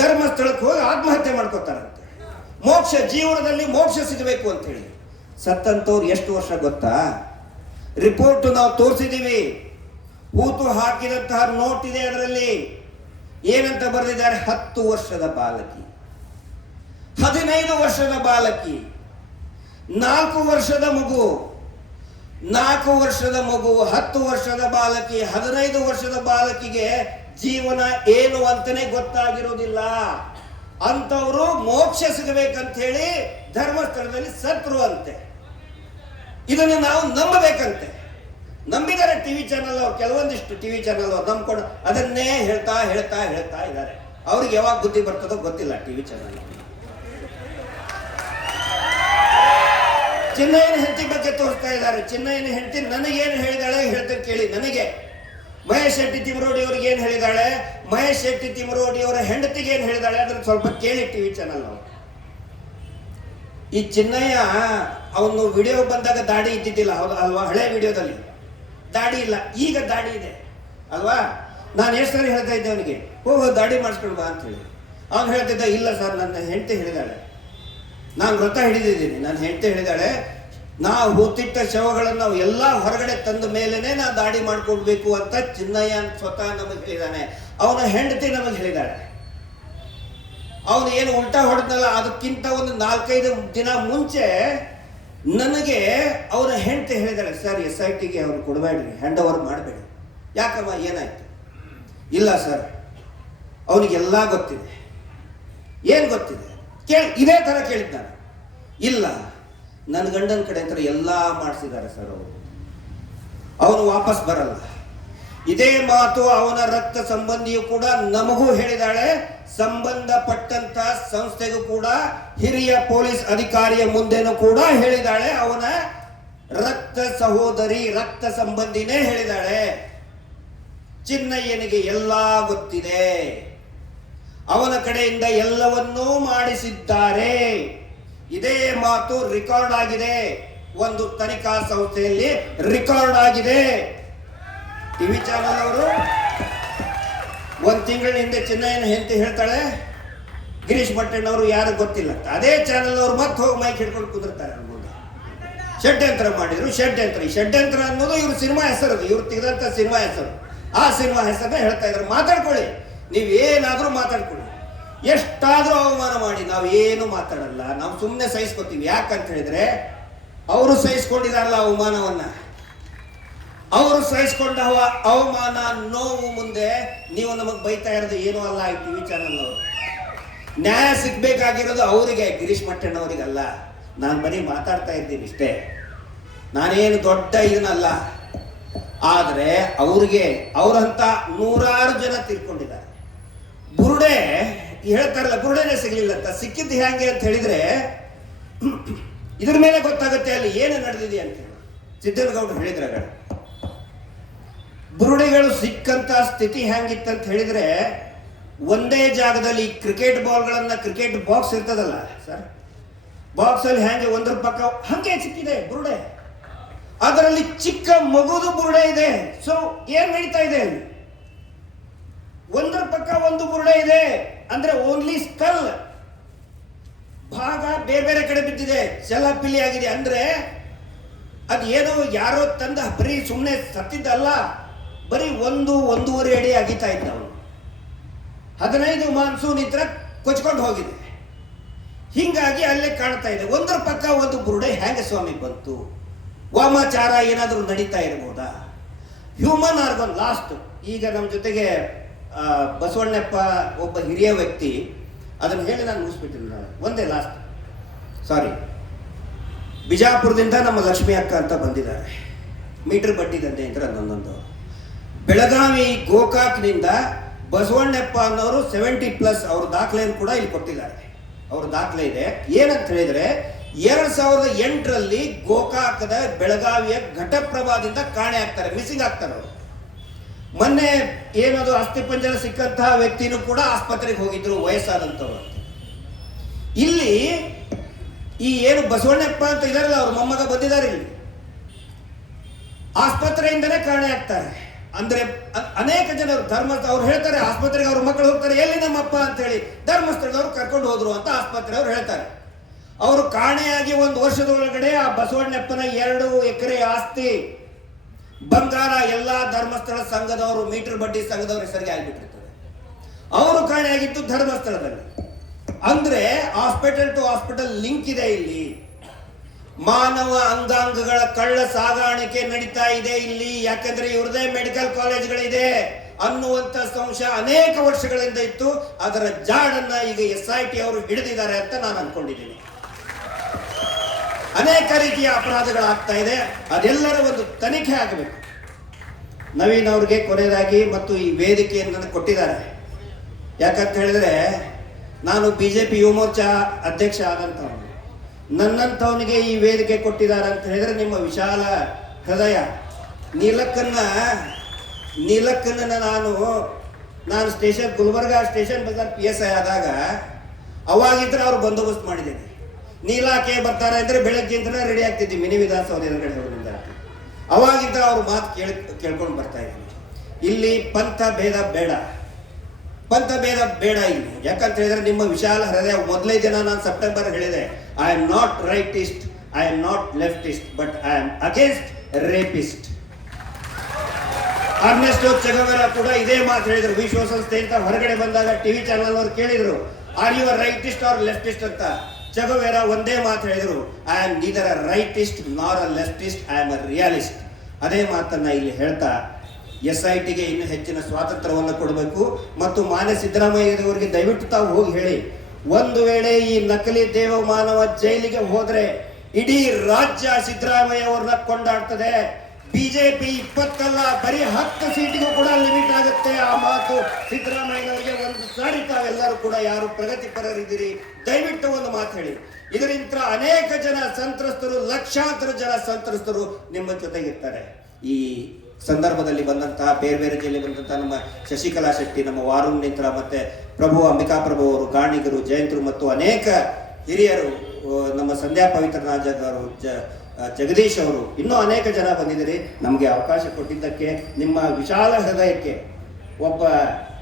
ಧರ್ಮಸ್ಥಳಕ್ಕೆ ಹೋಗಿ ಆತ್ಮಹತ್ಯೆ ಮಾಡ್ಕೋತಾರಂತೆ ಮೋಕ್ಷ ಜೀವನದಲ್ಲಿ ಮೋಕ್ಷ ಸಿಗಬೇಕು ಅಂತ ಹೇಳಿ ಸತ್ತಂತವ್ರು ಎಷ್ಟು ವರ್ಷ ಗೊತ್ತಾ ರಿಪೋರ್ಟ್ ನಾವು ತೋರಿಸಿದ್ದೀವಿ ಹೂತು ಹಾಕಿದಂತಹ ನೋಟ್ ಇದೆ ಅದರಲ್ಲಿ ಏನಂತ ಬರೆದಿದ್ದಾರೆ ಹತ್ತು ವರ್ಷದ ಬಾಲಕಿ ಹದಿನೈದು ವರ್ಷದ ಬಾಲಕಿ ನಾಲ್ಕು ವರ್ಷದ ಮಗು ನಾಲ್ಕು ವರ್ಷದ ಮಗು ಹತ್ತು ವರ್ಷದ ಬಾಲಕಿ ಹದಿನೈದು ವರ್ಷದ ಬಾಲಕಿಗೆ ಜೀವನ ಏನು ಅಂತನೇ ಗೊತ್ತಾಗಿರೋದಿಲ್ಲ ಅಂತವರು ಮೋಕ್ಷ ಸಿಗಬೇಕಂತ ಹೇಳಿ ಧರ್ಮಸ್ಥಳದಲ್ಲಿ ಸತ್ರು ಅಂತೆ ಇದನ್ನು ನಾವು ನಂಬಬೇಕಂತೆ ನಂಬಿದರೆ ಟಿವಿ ಚಾನಲ್ ಅವ್ರು ಕೆಲವೊಂದಿಷ್ಟು ಟಿವಿ ಚಾನಲ್ ಅವ್ರು ನಂಬ್ಕೊಂಡು ಅದನ್ನೇ ಹೇಳ್ತಾ ಹೇಳ್ತಾ ಹೇಳ್ತಾ ಇದ್ದಾರೆ ಅವ್ರಿಗೆ ಯಾವಾಗ ಬುದ್ಧಿ ಬರ್ತದೋ ಗೊತ್ತಿಲ್ಲ ಟಿವಿ ಚಾನಲ್ ಚಿನ್ನಯ್ಯನ ಹೆಂಡತಿ ಬಗ್ಗೆ ತೋರಿಸ್ತಾ ಇದ್ದಾರೆ ಚಿನ್ನಯ್ಯನ ಹೆಂಡತಿ ನನಗೇನು ಹೇಳಿದಾಳೆ ಹೇಳ್ತಾರೆ ಕೇಳಿ ನನಗೆ ಮಹೇಶ್ ಶೆಟ್ಟಿ ತಿಮರೋಡಿ ಅವ್ರಿಗೆ ಏನು ಹೇಳಿದಾಳೆ ಮಹೇಶ್ ಶೆಟ್ಟಿ ತಿಮರೋಡಿ ಅವರ ಹೆಂಡತಿಗೆ ಏನು ಹೇಳಿದಾಳೆ ಅದನ್ನ ಸ್ವಲ್ಪ ಕೇಳಿ ಟಿವಿ ಚಾನಲ್ ನಾವು ಈ ಚಿನ್ನಯ್ಯ ಅವನು ವಿಡಿಯೋ ಬಂದಾಗ ದಾಡಿ ಇದ್ದಿದ್ದಿಲ್ಲ ಹೌದು ಅಲ್ವಾ ಹಳೆ ವಿಡಿಯೋದಲ್ಲಿ ದಾಡಿ ಇಲ್ಲ ಈಗ ದಾಡಿ ಇದೆ ಅಲ್ವಾ ನಾನು ಎಷ್ಟು ಸಾರಿ ಹೇಳ್ತಾ ಇದ್ದೆ ಅವನಿಗೆ ಓಹೋ ದಾಡಿ ಮಾಡಿಸ್ಕೊಳ್ಬಾ ಅಂತ ಹೇಳಿ ಅವ್ನು ಹೇಳ್ತಿದ್ದ ಇಲ್ಲ ಸರ್ ನನ್ನ ಹೆಂಡತಿ ಹೇಳಿದಾಳೆ ನಾನು ವ್ರತ ಹಿಡಿದಿದ್ದೀನಿ ನಾನು ಹೆಂಡತಿ ಹೇಳಿದಾಳೆ ನಾವು ಹೂತಿಟ್ಟ ಶವಗಳನ್ನು ಎಲ್ಲ ಹೊರಗಡೆ ತಂದ ಮೇಲೇ ನಾ ದಾಡಿ ಮಾಡ್ಕೊಡ್ಬೇಕು ಅಂತ ಚಿನ್ನಯ್ಯ ಸ್ವತಃ ನಮಗೆ ಹೇಳಿದಾನೆ ಅವನ ಹೆಂಡತಿ ನಮಗೆ ಹೇಳಿದಾಳೆ ಅವನು ಏನು ಉಲ್ಟಾ ಹೊಡೆದ್ನಲ್ಲ ಅದಕ್ಕಿಂತ ಒಂದು ನಾಲ್ಕೈದು ದಿನ ಮುಂಚೆ ನನಗೆ ಅವರ ಹೆಂಡತಿ ಹೇಳಿದಾಳೆ ಸರ್ ಎಸ್ ಐ ಟಿಗೆ ಅವ್ರು ಕೊಡಬೇಡ್ರಿ ಹ್ಯಾಂಡ್ ಓವರ್ ಮಾಡಬೇಡಿ ಯಾಕಮ್ಮ ಏನಾಯ್ತು ಇಲ್ಲ ಸರ್ ಅವನಿಗೆಲ್ಲ ಗೊತ್ತಿದೆ ಏನು ಗೊತ್ತಿದೆ ಕೇಳಿ ಇದೇ ಥರ ಕೇಳಿದ್ದಾನೆ ಇಲ್ಲ ನನ್ನ ಗಂಡನ ಕಡೆ ಹತ್ರ ಎಲ್ಲ ಮಾಡಿಸಿದ್ದಾರೆ ಸರ್ ಅವರು ಅವನು ವಾಪಸ್ ಬರಲ್ಲ ಇದೇ ಮಾತು ಅವನ ರಕ್ತ ಸಂಬಂಧಿಯು ಕೂಡ ನಮಗೂ ಹೇಳಿದಾಳೆ ಸಂಬಂಧಪಟ್ಟಂತ ಸಂಸ್ಥೆಗೂ ಕೂಡ ಹಿರಿಯ ಪೊಲೀಸ್ ಅಧಿಕಾರಿಯ ಮುಂದೆನೂ ಕೂಡ ಹೇಳಿದಾಳೆ ಅವನ ರಕ್ತ ಸಹೋದರಿ ರಕ್ತ ಸಂಬಂಧಿನೇ ಹೇಳಿದಾಳೆ ಚಿನ್ನಯ್ಯನಿಗೆ ಎಲ್ಲ ಗೊತ್ತಿದೆ ಅವನ ಕಡೆಯಿಂದ ಎಲ್ಲವನ್ನೂ ಮಾಡಿಸಿದ್ದಾರೆ ಇದೇ ಮಾತು ರೆಕಾರ್ಡ್ ಆಗಿದೆ ಒಂದು ತನಿಖಾ ಸಂಸ್ಥೆಯಲ್ಲಿ ರೆಕಾರ್ಡ್ ಆಗಿದೆ ಟಿವಿ ಚಾನಲ್ ಅವರು ಒಂದ್ ತಿಂಗಳ ಹಿಂದೆ ಚೆನ್ನೈನ ಹೆಂಡತಿ ಹೇಳ್ತಾಳೆ ಗಿರೀಶ್ ಅವರು ಯಾರು ಗೊತ್ತಿಲ್ಲ ಅದೇ ಚಾನಲ್ ಅವರು ಮತ್ತೆ ಹೋಗಿ ಮೈಕ್ ಹಿಡ್ಕೊಂಡು ಕುದುರ್ತಾರೆ ಅನ್ಬೋದು ಷಡ್ಯಂತ್ರ ಮಾಡಿದ್ರು ಷಡ್ಯಂತ್ರ ಈ ಷಡ್ಯಂತ್ರ ಅನ್ನೋದು ಇವರು ಸಿನಿಮಾ ಹೆಸರು ಇವ್ರು ತೆಗೆದಂತ ಸಿನಿಮಾ ಹೆಸರು ಆ ಸಿನಿಮಾ ಹೆಸರನ್ನ ಹೇಳ್ತಾ ಇದ್ರು ಮಾತಾಡ್ಕೊಳ್ಳಿ ನೀವೇನಾದರೂ ಮಾತಾಡ್ಕೊಳ್ಳಿ ಎಷ್ಟಾದರೂ ಅವಮಾನ ಮಾಡಿ ನಾವು ಏನು ಮಾತಾಡಲ್ಲ ನಾವು ಸುಮ್ಮನೆ ಸಹಿಸ್ಕೊತೀವಿ ಯಾಕಂತ ಹೇಳಿದ್ರೆ ಅವರು ಸಹಿಸ್ಕೊಂಡಿದಾರಲ್ಲ ಅವಮಾನವನ್ನ ಅವರು ಸಹಿಸ್ಕೊಂಡ ಅವಮಾನ ನೋವು ಮುಂದೆ ನೀವು ನಮಗೆ ಬೈತಾ ಇರೋದು ಏನೂ ಅಲ್ಲ ಈ ಟಿವಿ ಚಾನಲ್ ಅವರು ನ್ಯಾಯ ಸಿಗ್ಬೇಕಾಗಿರೋದು ಅವರಿಗೆ ಗಿರೀಶ್ ಮಟ್ಟಣ್ಣವರಿಗಲ್ಲ ನಾನು ಬರೀ ಮಾತಾಡ್ತಾ ಇದ್ದೀನಿ ಇಷ್ಟೇ ನಾನೇನು ದೊಡ್ಡ ಇದನ್ನಲ್ಲ ಆದರೆ ಅವ್ರಿಗೆ ಅವರಂತ ನೂರಾರು ಜನ ತಿಳ್ಕೊಂಡಿದ್ದಾರೆ ಬುರುಡೆ ಹೇಳ್ತಾರಲ್ಲ ಬುರುಡೆನೇ ಸಿಗ್ಲಿಲ್ಲ ಅಂತ ಸಿಕ್ಕಿದ್ದು ಹೇಗೆ ಅಂತ ಹೇಳಿದ್ರೆ ಇದ್ರ ಮೇಲೆ ಗೊತ್ತಾಗುತ್ತೆ ಅಲ್ಲಿ ಏನು ನಡೆದಿದೆ ಅಂತ ಹೇಳಿ ಸಿದ್ದೇಗೌಡರು ಹೇಳಿದ್ರೆ ಬುರುಡೆಗಳು ಸಿಕ್ಕಂತ ಸ್ಥಿತಿ ಅಂತ ಹೇಳಿದ್ರೆ ಒಂದೇ ಜಾಗದಲ್ಲಿ ಕ್ರಿಕೆಟ್ ಬಾಲ್ಗಳನ್ನ ಕ್ರಿಕೆಟ್ ಬಾಕ್ಸ್ ಇರ್ತದಲ್ಲ ಸರ್ ಬಾಕ್ಸ್ ಅಲ್ಲಿ ಹ್ಯಾಂಗೆ ಒಂದ್ರ ಪಕ್ಕ ಹಂಗೆ ಸಿಕ್ಕಿದೆ ಬುರುಡೆ ಅದರಲ್ಲಿ ಚಿಕ್ಕ ಮಗುದು ಬುರುಡೆ ಇದೆ ಸೊ ಏನ್ ನಡೀತಾ ಇದೆ ಒಂದರ ಪಕ್ಕ ಒಂದು ಬುರುಡೆ ಇದೆ ಅಂದ್ರೆ ಓನ್ಲಿ ಸ್ಕಲ್ ಭಾಗ ಬೇರೆ ಬೇರೆ ಕಡೆ ಬಿದ್ದಿದೆ ಪಿಲಿ ಆಗಿದೆ ಅಂದ್ರೆ ಏನೋ ಯಾರೋ ತಂದ ಬರೀ ಸುಮ್ಮನೆ ಸತ್ತಿದ್ದಲ್ಲ ಬರೀ ಒಂದು ಒಂದೂವರೆ ಅಡಿ ಅಗಿತಾ ಇದ್ದ ಅವನು ಹದಿನೈದು ಮಾನ್ಸೂನ್ ಇದ್ರ ಕೊಚ್ಕೊಂಡು ಹೋಗಿದೆ ಹಿಂಗಾಗಿ ಅಲ್ಲೇ ಕಾಣ್ತಾ ಇದೆ ಒಂದರ ಪಕ್ಕ ಒಂದು ಬುರುಡೆ ಹೇಗೆ ಸ್ವಾಮಿ ಬಂತು ವಾಮಾಚಾರ ಏನಾದರೂ ನಡೀತಾ ಇರ್ಬೋದಾ ಹ್ಯೂಮನ್ ಆರ್ಗನ್ ಲಾಸ್ಟ್ ಈಗ ನಮ್ಮ ಜೊತೆಗೆ ಬಸವಣ್ಣಪ್ಪ ಒಬ್ಬ ಹಿರಿಯ ವ್ಯಕ್ತಿ ಅದನ್ನು ಹೇಳಿ ನಾನು ಮುಗಿಸ್ಬಿಟ್ಟಿದ್ದೆ ನಾನು ಒಂದೇ ಲಾಸ್ಟ್ ಸಾರಿ ಬಿಜಾಪುರದಿಂದ ನಮ್ಮ ಲಕ್ಷ್ಮಿ ಅಕ್ಕ ಅಂತ ಬಂದಿದ್ದಾರೆ ಮೀಟರ್ ಬಟ್ಟಿದಂತೆ ಇದ್ರೆ ಅದೊಂದೊಂದು ಬೆಳಗಾವಿ ಗೋಕಾಕ್ನಿಂದ ಬಸವಣ್ಣಪ್ಪ ಅನ್ನೋರು ಸೆವೆಂಟಿ ಪ್ಲಸ್ ಅವ್ರ ದಾಖಲೆಯನ್ನು ಕೂಡ ಇಲ್ಲಿ ಕೊಟ್ಟಿದ್ದಾರೆ ಅವ್ರ ದಾಖಲೆ ಇದೆ ಏನಂತ ಹೇಳಿದರೆ ಎರಡು ಸಾವಿರದ ಎಂಟರಲ್ಲಿ ಗೋಕಾಕದ ಬೆಳಗಾವಿಯ ಘಟಪ್ರಭಾದಿಂದ ಕಾಣೆ ಆಗ್ತಾರೆ ಮಿಸ್ಸಿಂಗ್ ಆಗ್ತಾರೆ ಅವರು ಮೊನ್ನೆ ಏನದು ಪಂಜರ ಸಿಕ್ಕಂತಹ ವ್ಯಕ್ತಿನೂ ಕೂಡ ಆಸ್ಪತ್ರೆಗೆ ಹೋಗಿದ್ರು ವಯಸ್ಸಾದಂಥವ್ರು ಇಲ್ಲಿ ಈ ಏನು ಬಸವಣ್ಣಪ್ಪ ಅಂತ ಇದಾರಲ್ಲ ಅವ್ರ ಮೊಮ್ಮಗ ಬಂದಿದ್ದಾರೆ ಇಲ್ಲಿ ಆಸ್ಪತ್ರೆಯಿಂದನೇ ಕಾರಣ ಆಗ್ತಾರೆ ಅಂದ್ರೆ ಅನೇಕ ಜನರು ಧರ್ಮ ಅವ್ರು ಹೇಳ್ತಾರೆ ಆಸ್ಪತ್ರೆಗೆ ಅವ್ರ ಮಕ್ಕಳು ಹೋಗ್ತಾರೆ ಎಲ್ಲಿ ನಮ್ಮಪ್ಪ ಅಂತ ಹೇಳಿ ಧರ್ಮಸ್ಥಳದವ್ರು ಕರ್ಕೊಂಡು ಹೋದ್ರು ಅಂತ ಆಸ್ಪತ್ರೆ ಅವ್ರು ಹೇಳ್ತಾರೆ ಅವರು ಕಾಣೆಯಾಗಿ ಒಂದು ವರ್ಷದೊಳಗಡೆ ಆ ಬಸವಣ್ಣಪ್ಪನ ಎರಡು ಎಕರೆ ಆಸ್ತಿ ಬಂಗಾರ ಎಲ್ಲ ಧರ್ಮಸ್ಥಳ ಸಂಘದವರು ಮೀಟರ್ ಬಡ್ಡಿ ಸಂಘದವ್ರ ಹೆಸರಿಗೆ ಆಗಿಬಿಟ್ಟಿರ್ತದೆ ಅವರು ಕಾಣೆಯಾಗಿತ್ತು ಧರ್ಮಸ್ಥಳದಲ್ಲಿ ಅಂದ್ರೆ ಹಾಸ್ಪಿಟಲ್ ಟು ಹಾಸ್ಪಿಟಲ್ ಲಿಂಕ್ ಇದೆ ಇಲ್ಲಿ ಮಾನವ ಅಂಗಾಂಗಗಳ ಕಳ್ಳ ಸಾಗಾಣಿಕೆ ನಡೀತಾ ಇದೆ ಇಲ್ಲಿ ಯಾಕಂದ್ರೆ ಇವ್ರದೇ ಮೆಡಿಕಲ್ ಕಾಲೇಜ್ಗಳಿದೆ ಅನ್ನುವಂತ ಸಂಶಯ ಅನೇಕ ವರ್ಷಗಳಿಂದ ಇತ್ತು ಅದರ ಜಾಡನ್ನ ಈಗ ಎಸ್ ಐ ಟಿ ಅವರು ಹಿಡಿದಿದ್ದಾರೆ ಅಂತ ನಾನು ಅನ್ಕೊಂಡಿದ್ದೀನಿ ಅನೇಕ ರೀತಿಯ ಅಪರಾಧಗಳಾಗ್ತಾ ಇದೆ ಅದೆಲ್ಲರ ಒಂದು ತನಿಖೆ ಆಗಬೇಕು ನವೀನ್ ಅವ್ರಿಗೆ ಕೊನೆಯದಾಗಿ ಮತ್ತು ಈ ವೇದಿಕೆಯನ್ನು ಕೊಟ್ಟಿದ್ದಾರೆ ಯಾಕಂತ ಹೇಳಿದ್ರೆ ನಾನು ಬಿ ಜೆ ಪಿ ಯುವ ಅಧ್ಯಕ್ಷ ಆದಂಥವನು ನನ್ನಂಥವನಿಗೆ ಈ ವೇದಿಕೆ ಕೊಟ್ಟಿದ್ದಾರೆ ಅಂತ ಹೇಳಿದರೆ ನಿಮ್ಮ ವಿಶಾಲ ಹೃದಯ ನೀಲಕ್ಕನ್ನ ನೀಲಕ್ಕನ್ನ ನಾನು ನಾನು station Gulbarga station Bazaar P S I ಆದಾಗ ಅವಾಗಿದ್ರೆ ಅವ್ರು ಬಂದೋಬಸ್ತ್ ಮಾಡಿದ್ದೀನಿ ನೀಲಾಕೆ ಬರ್ತಾರೆ ಅಂದ್ರೆ ಬೆಳಗ್ಗೆಯಿಂದಲೇ ರೆಡಿ ಆಗ್ತಿದ್ವಿ ಮಿನಿ ವಿಧಾನಸೌಧ ಎದುರುಗಡೆ ಹೋದ್ರಿಂದ ಅವಾಗಿಂದ ಅವ್ರ ಮಾತು ಕೇಳಿ ಕೇಳ್ಕೊಂಡು ಬರ್ತಾ ಇದ್ದೀನಿ ಇಲ್ಲಿ ಪಂಥ ಭೇದ ಬೇಡ ಪಂಥ ಭೇದ ಬೇಡ ಇಲ್ಲಿ ಯಾಕಂತ ಹೇಳಿದ್ರೆ ನಿಮ್ಮ ವಿಶಾಲ ಹೃದಯ ಮೊದಲೇ ದಿನ ನಾನು ಸೆಪ್ಟೆಂಬರ್ ಹೇಳಿದೆ I am not rightist I am not leftist but I am against rapist Ernest Che Guevara ಕೂಡ ಇದೇ ಮಾತು ಹೇಳಿದ್ರು ವಿಶ್ವಸಂಸ್ಥೆ ಅಂತ ಹೊರಗಡೆ ಬಂದಾಗ ಟಿವಿ ಚಾನಲ್ ಅವರು ಕೇಳಿದ್ರು are your rightist or leftist ಅಂತ ಜಗವೇರ ಒಂದೇ ಮಾತು ಹೇಳಿದರು I am neither a rightist nor a leftist I am a realist ಅದೇ ಮಾತನ್ನ ಇಲ್ಲಿ ಹೇಳ್ತಾ ಎಸ್ ಐ ಟಿಗೆ ಇನ್ನೂ ಹೆಚ್ಚಿನ ಸ್ವಾತಂತ್ರ್ಯವನ್ನು ಕೊಡಬೇಕು ಮತ್ತು ಮಾನ್ಯ ಸಿದ್ದರಾಮಯ್ಯವರಿಗೆ ದಯವಿಟ್ಟು ತಾವು ಹೋಗಿ ಹೇಳಿ ಒಂದು ವೇಳೆ ಈ ನಕಲಿ ದೇವ ಮಾನವ ಜೈಲಿಗೆ ಹೋದರೆ ಇಡೀ ರಾಜ್ಯ ಸಿದ್ದರಾಮಯ್ಯ ಅವ್ರನ್ನ ಕೊಂಡಾಡ್ತದೆ ಬಿಜೆಪಿ ಇಪ್ಪತ್ತಲ್ಲ ಬರೀ ಹತ್ತು ಸೀಟಿಗೂ ಕೂಡ ಲಿಮಿಟ್ ಆಗುತ್ತೆ ಆ ಮಾತು ಸಿದ್ದರಾಮಯ್ಯನವರಿಗೆ ಒಂದು ಸಾರಿ ತಾವೆಲ್ಲರೂ ಕೂಡ ಯಾರು ಪ್ರಗತಿಪರರಿದ್ದೀರಿ ದಯವಿಟ್ಟು ಒಂದು ಮಾತು ಹೇಳಿ ಇದರಿಂದ ಅನೇಕ ಜನ ಸಂತ್ರಸ್ತರು ಲಕ್ಷಾಂತರ ಜನ ಸಂತ್ರಸ್ತರು ನಿಮ್ಮ ಜೊತೆಗಿರ್ತಾರೆ ಈ ಸಂದರ್ಭದಲ್ಲಿ ಬಂದಂತಹ ಬೇರೆ ಬೇರೆ ಜಿಲ್ಲೆ ಬಂದಂತಹ ನಮ್ಮ ಶಶಿಕಲಾ ಶೆಟ್ಟಿ ನಮ್ಮ ವಾರುಣ್ ಮತ್ತೆ ಪ್ರಭು ಅಂಬಿಕಾ ಪ್ರಭು ಅವರು ಗಾಣಿಗರು ಜಯಂತರು ಮತ್ತು ಅನೇಕ ಹಿರಿಯರು ನಮ್ಮ ಸಂಧ್ಯಾ ಪವಿತ್ರನಾಜ್ ಅವರು ಜ ಜಗದೀಶ್ ಅವರು ಇನ್ನೂ ಅನೇಕ ಜನ ಬಂದಿದ್ದೀರಿ ನಮಗೆ ಅವಕಾಶ ಕೊಟ್ಟಿದ್ದಕ್ಕೆ ನಿಮ್ಮ ವಿಶಾಲ ಹೃದಯಕ್ಕೆ ಒಬ್ಬ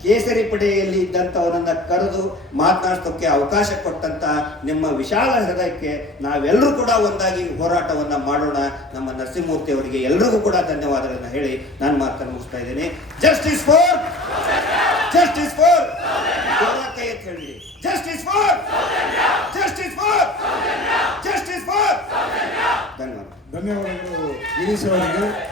ಕೇಸರಿ ಪಡೆಯಲ್ಲಿ ಇದ್ದಂಥವರನ್ನು ಕರೆದು ಮಾತನಾಡಿಸೋಕ್ಕೆ ಅವಕಾಶ ಕೊಟ್ಟಂತ ನಿಮ್ಮ ವಿಶಾಲ ಹೃದಯಕ್ಕೆ ನಾವೆಲ್ಲರೂ ಕೂಡ ಒಂದಾಗಿ ಹೋರಾಟವನ್ನು ಮಾಡೋಣ ನಮ್ಮ ನರಸಿಂಹಮೂರ್ತಿ ಅವರಿಗೆ ಎಲ್ರಿಗೂ ಕೂಡ ಧನ್ಯವಾದಗಳನ್ನು ಹೇಳಿ ನಾನು ಮಾತನ್ನು ಮುಗಿಸ್ತಾ ಇದ್ದೀನಿ ಜಸ್ಟಿಸ್ ಫೋರ್ ಜಸ್ಟಿಸ್ ಫೋರ್ ಧನ್ಯವಾದಗಳು ಗಿರೀಶ್ ಅವರಿಗೆ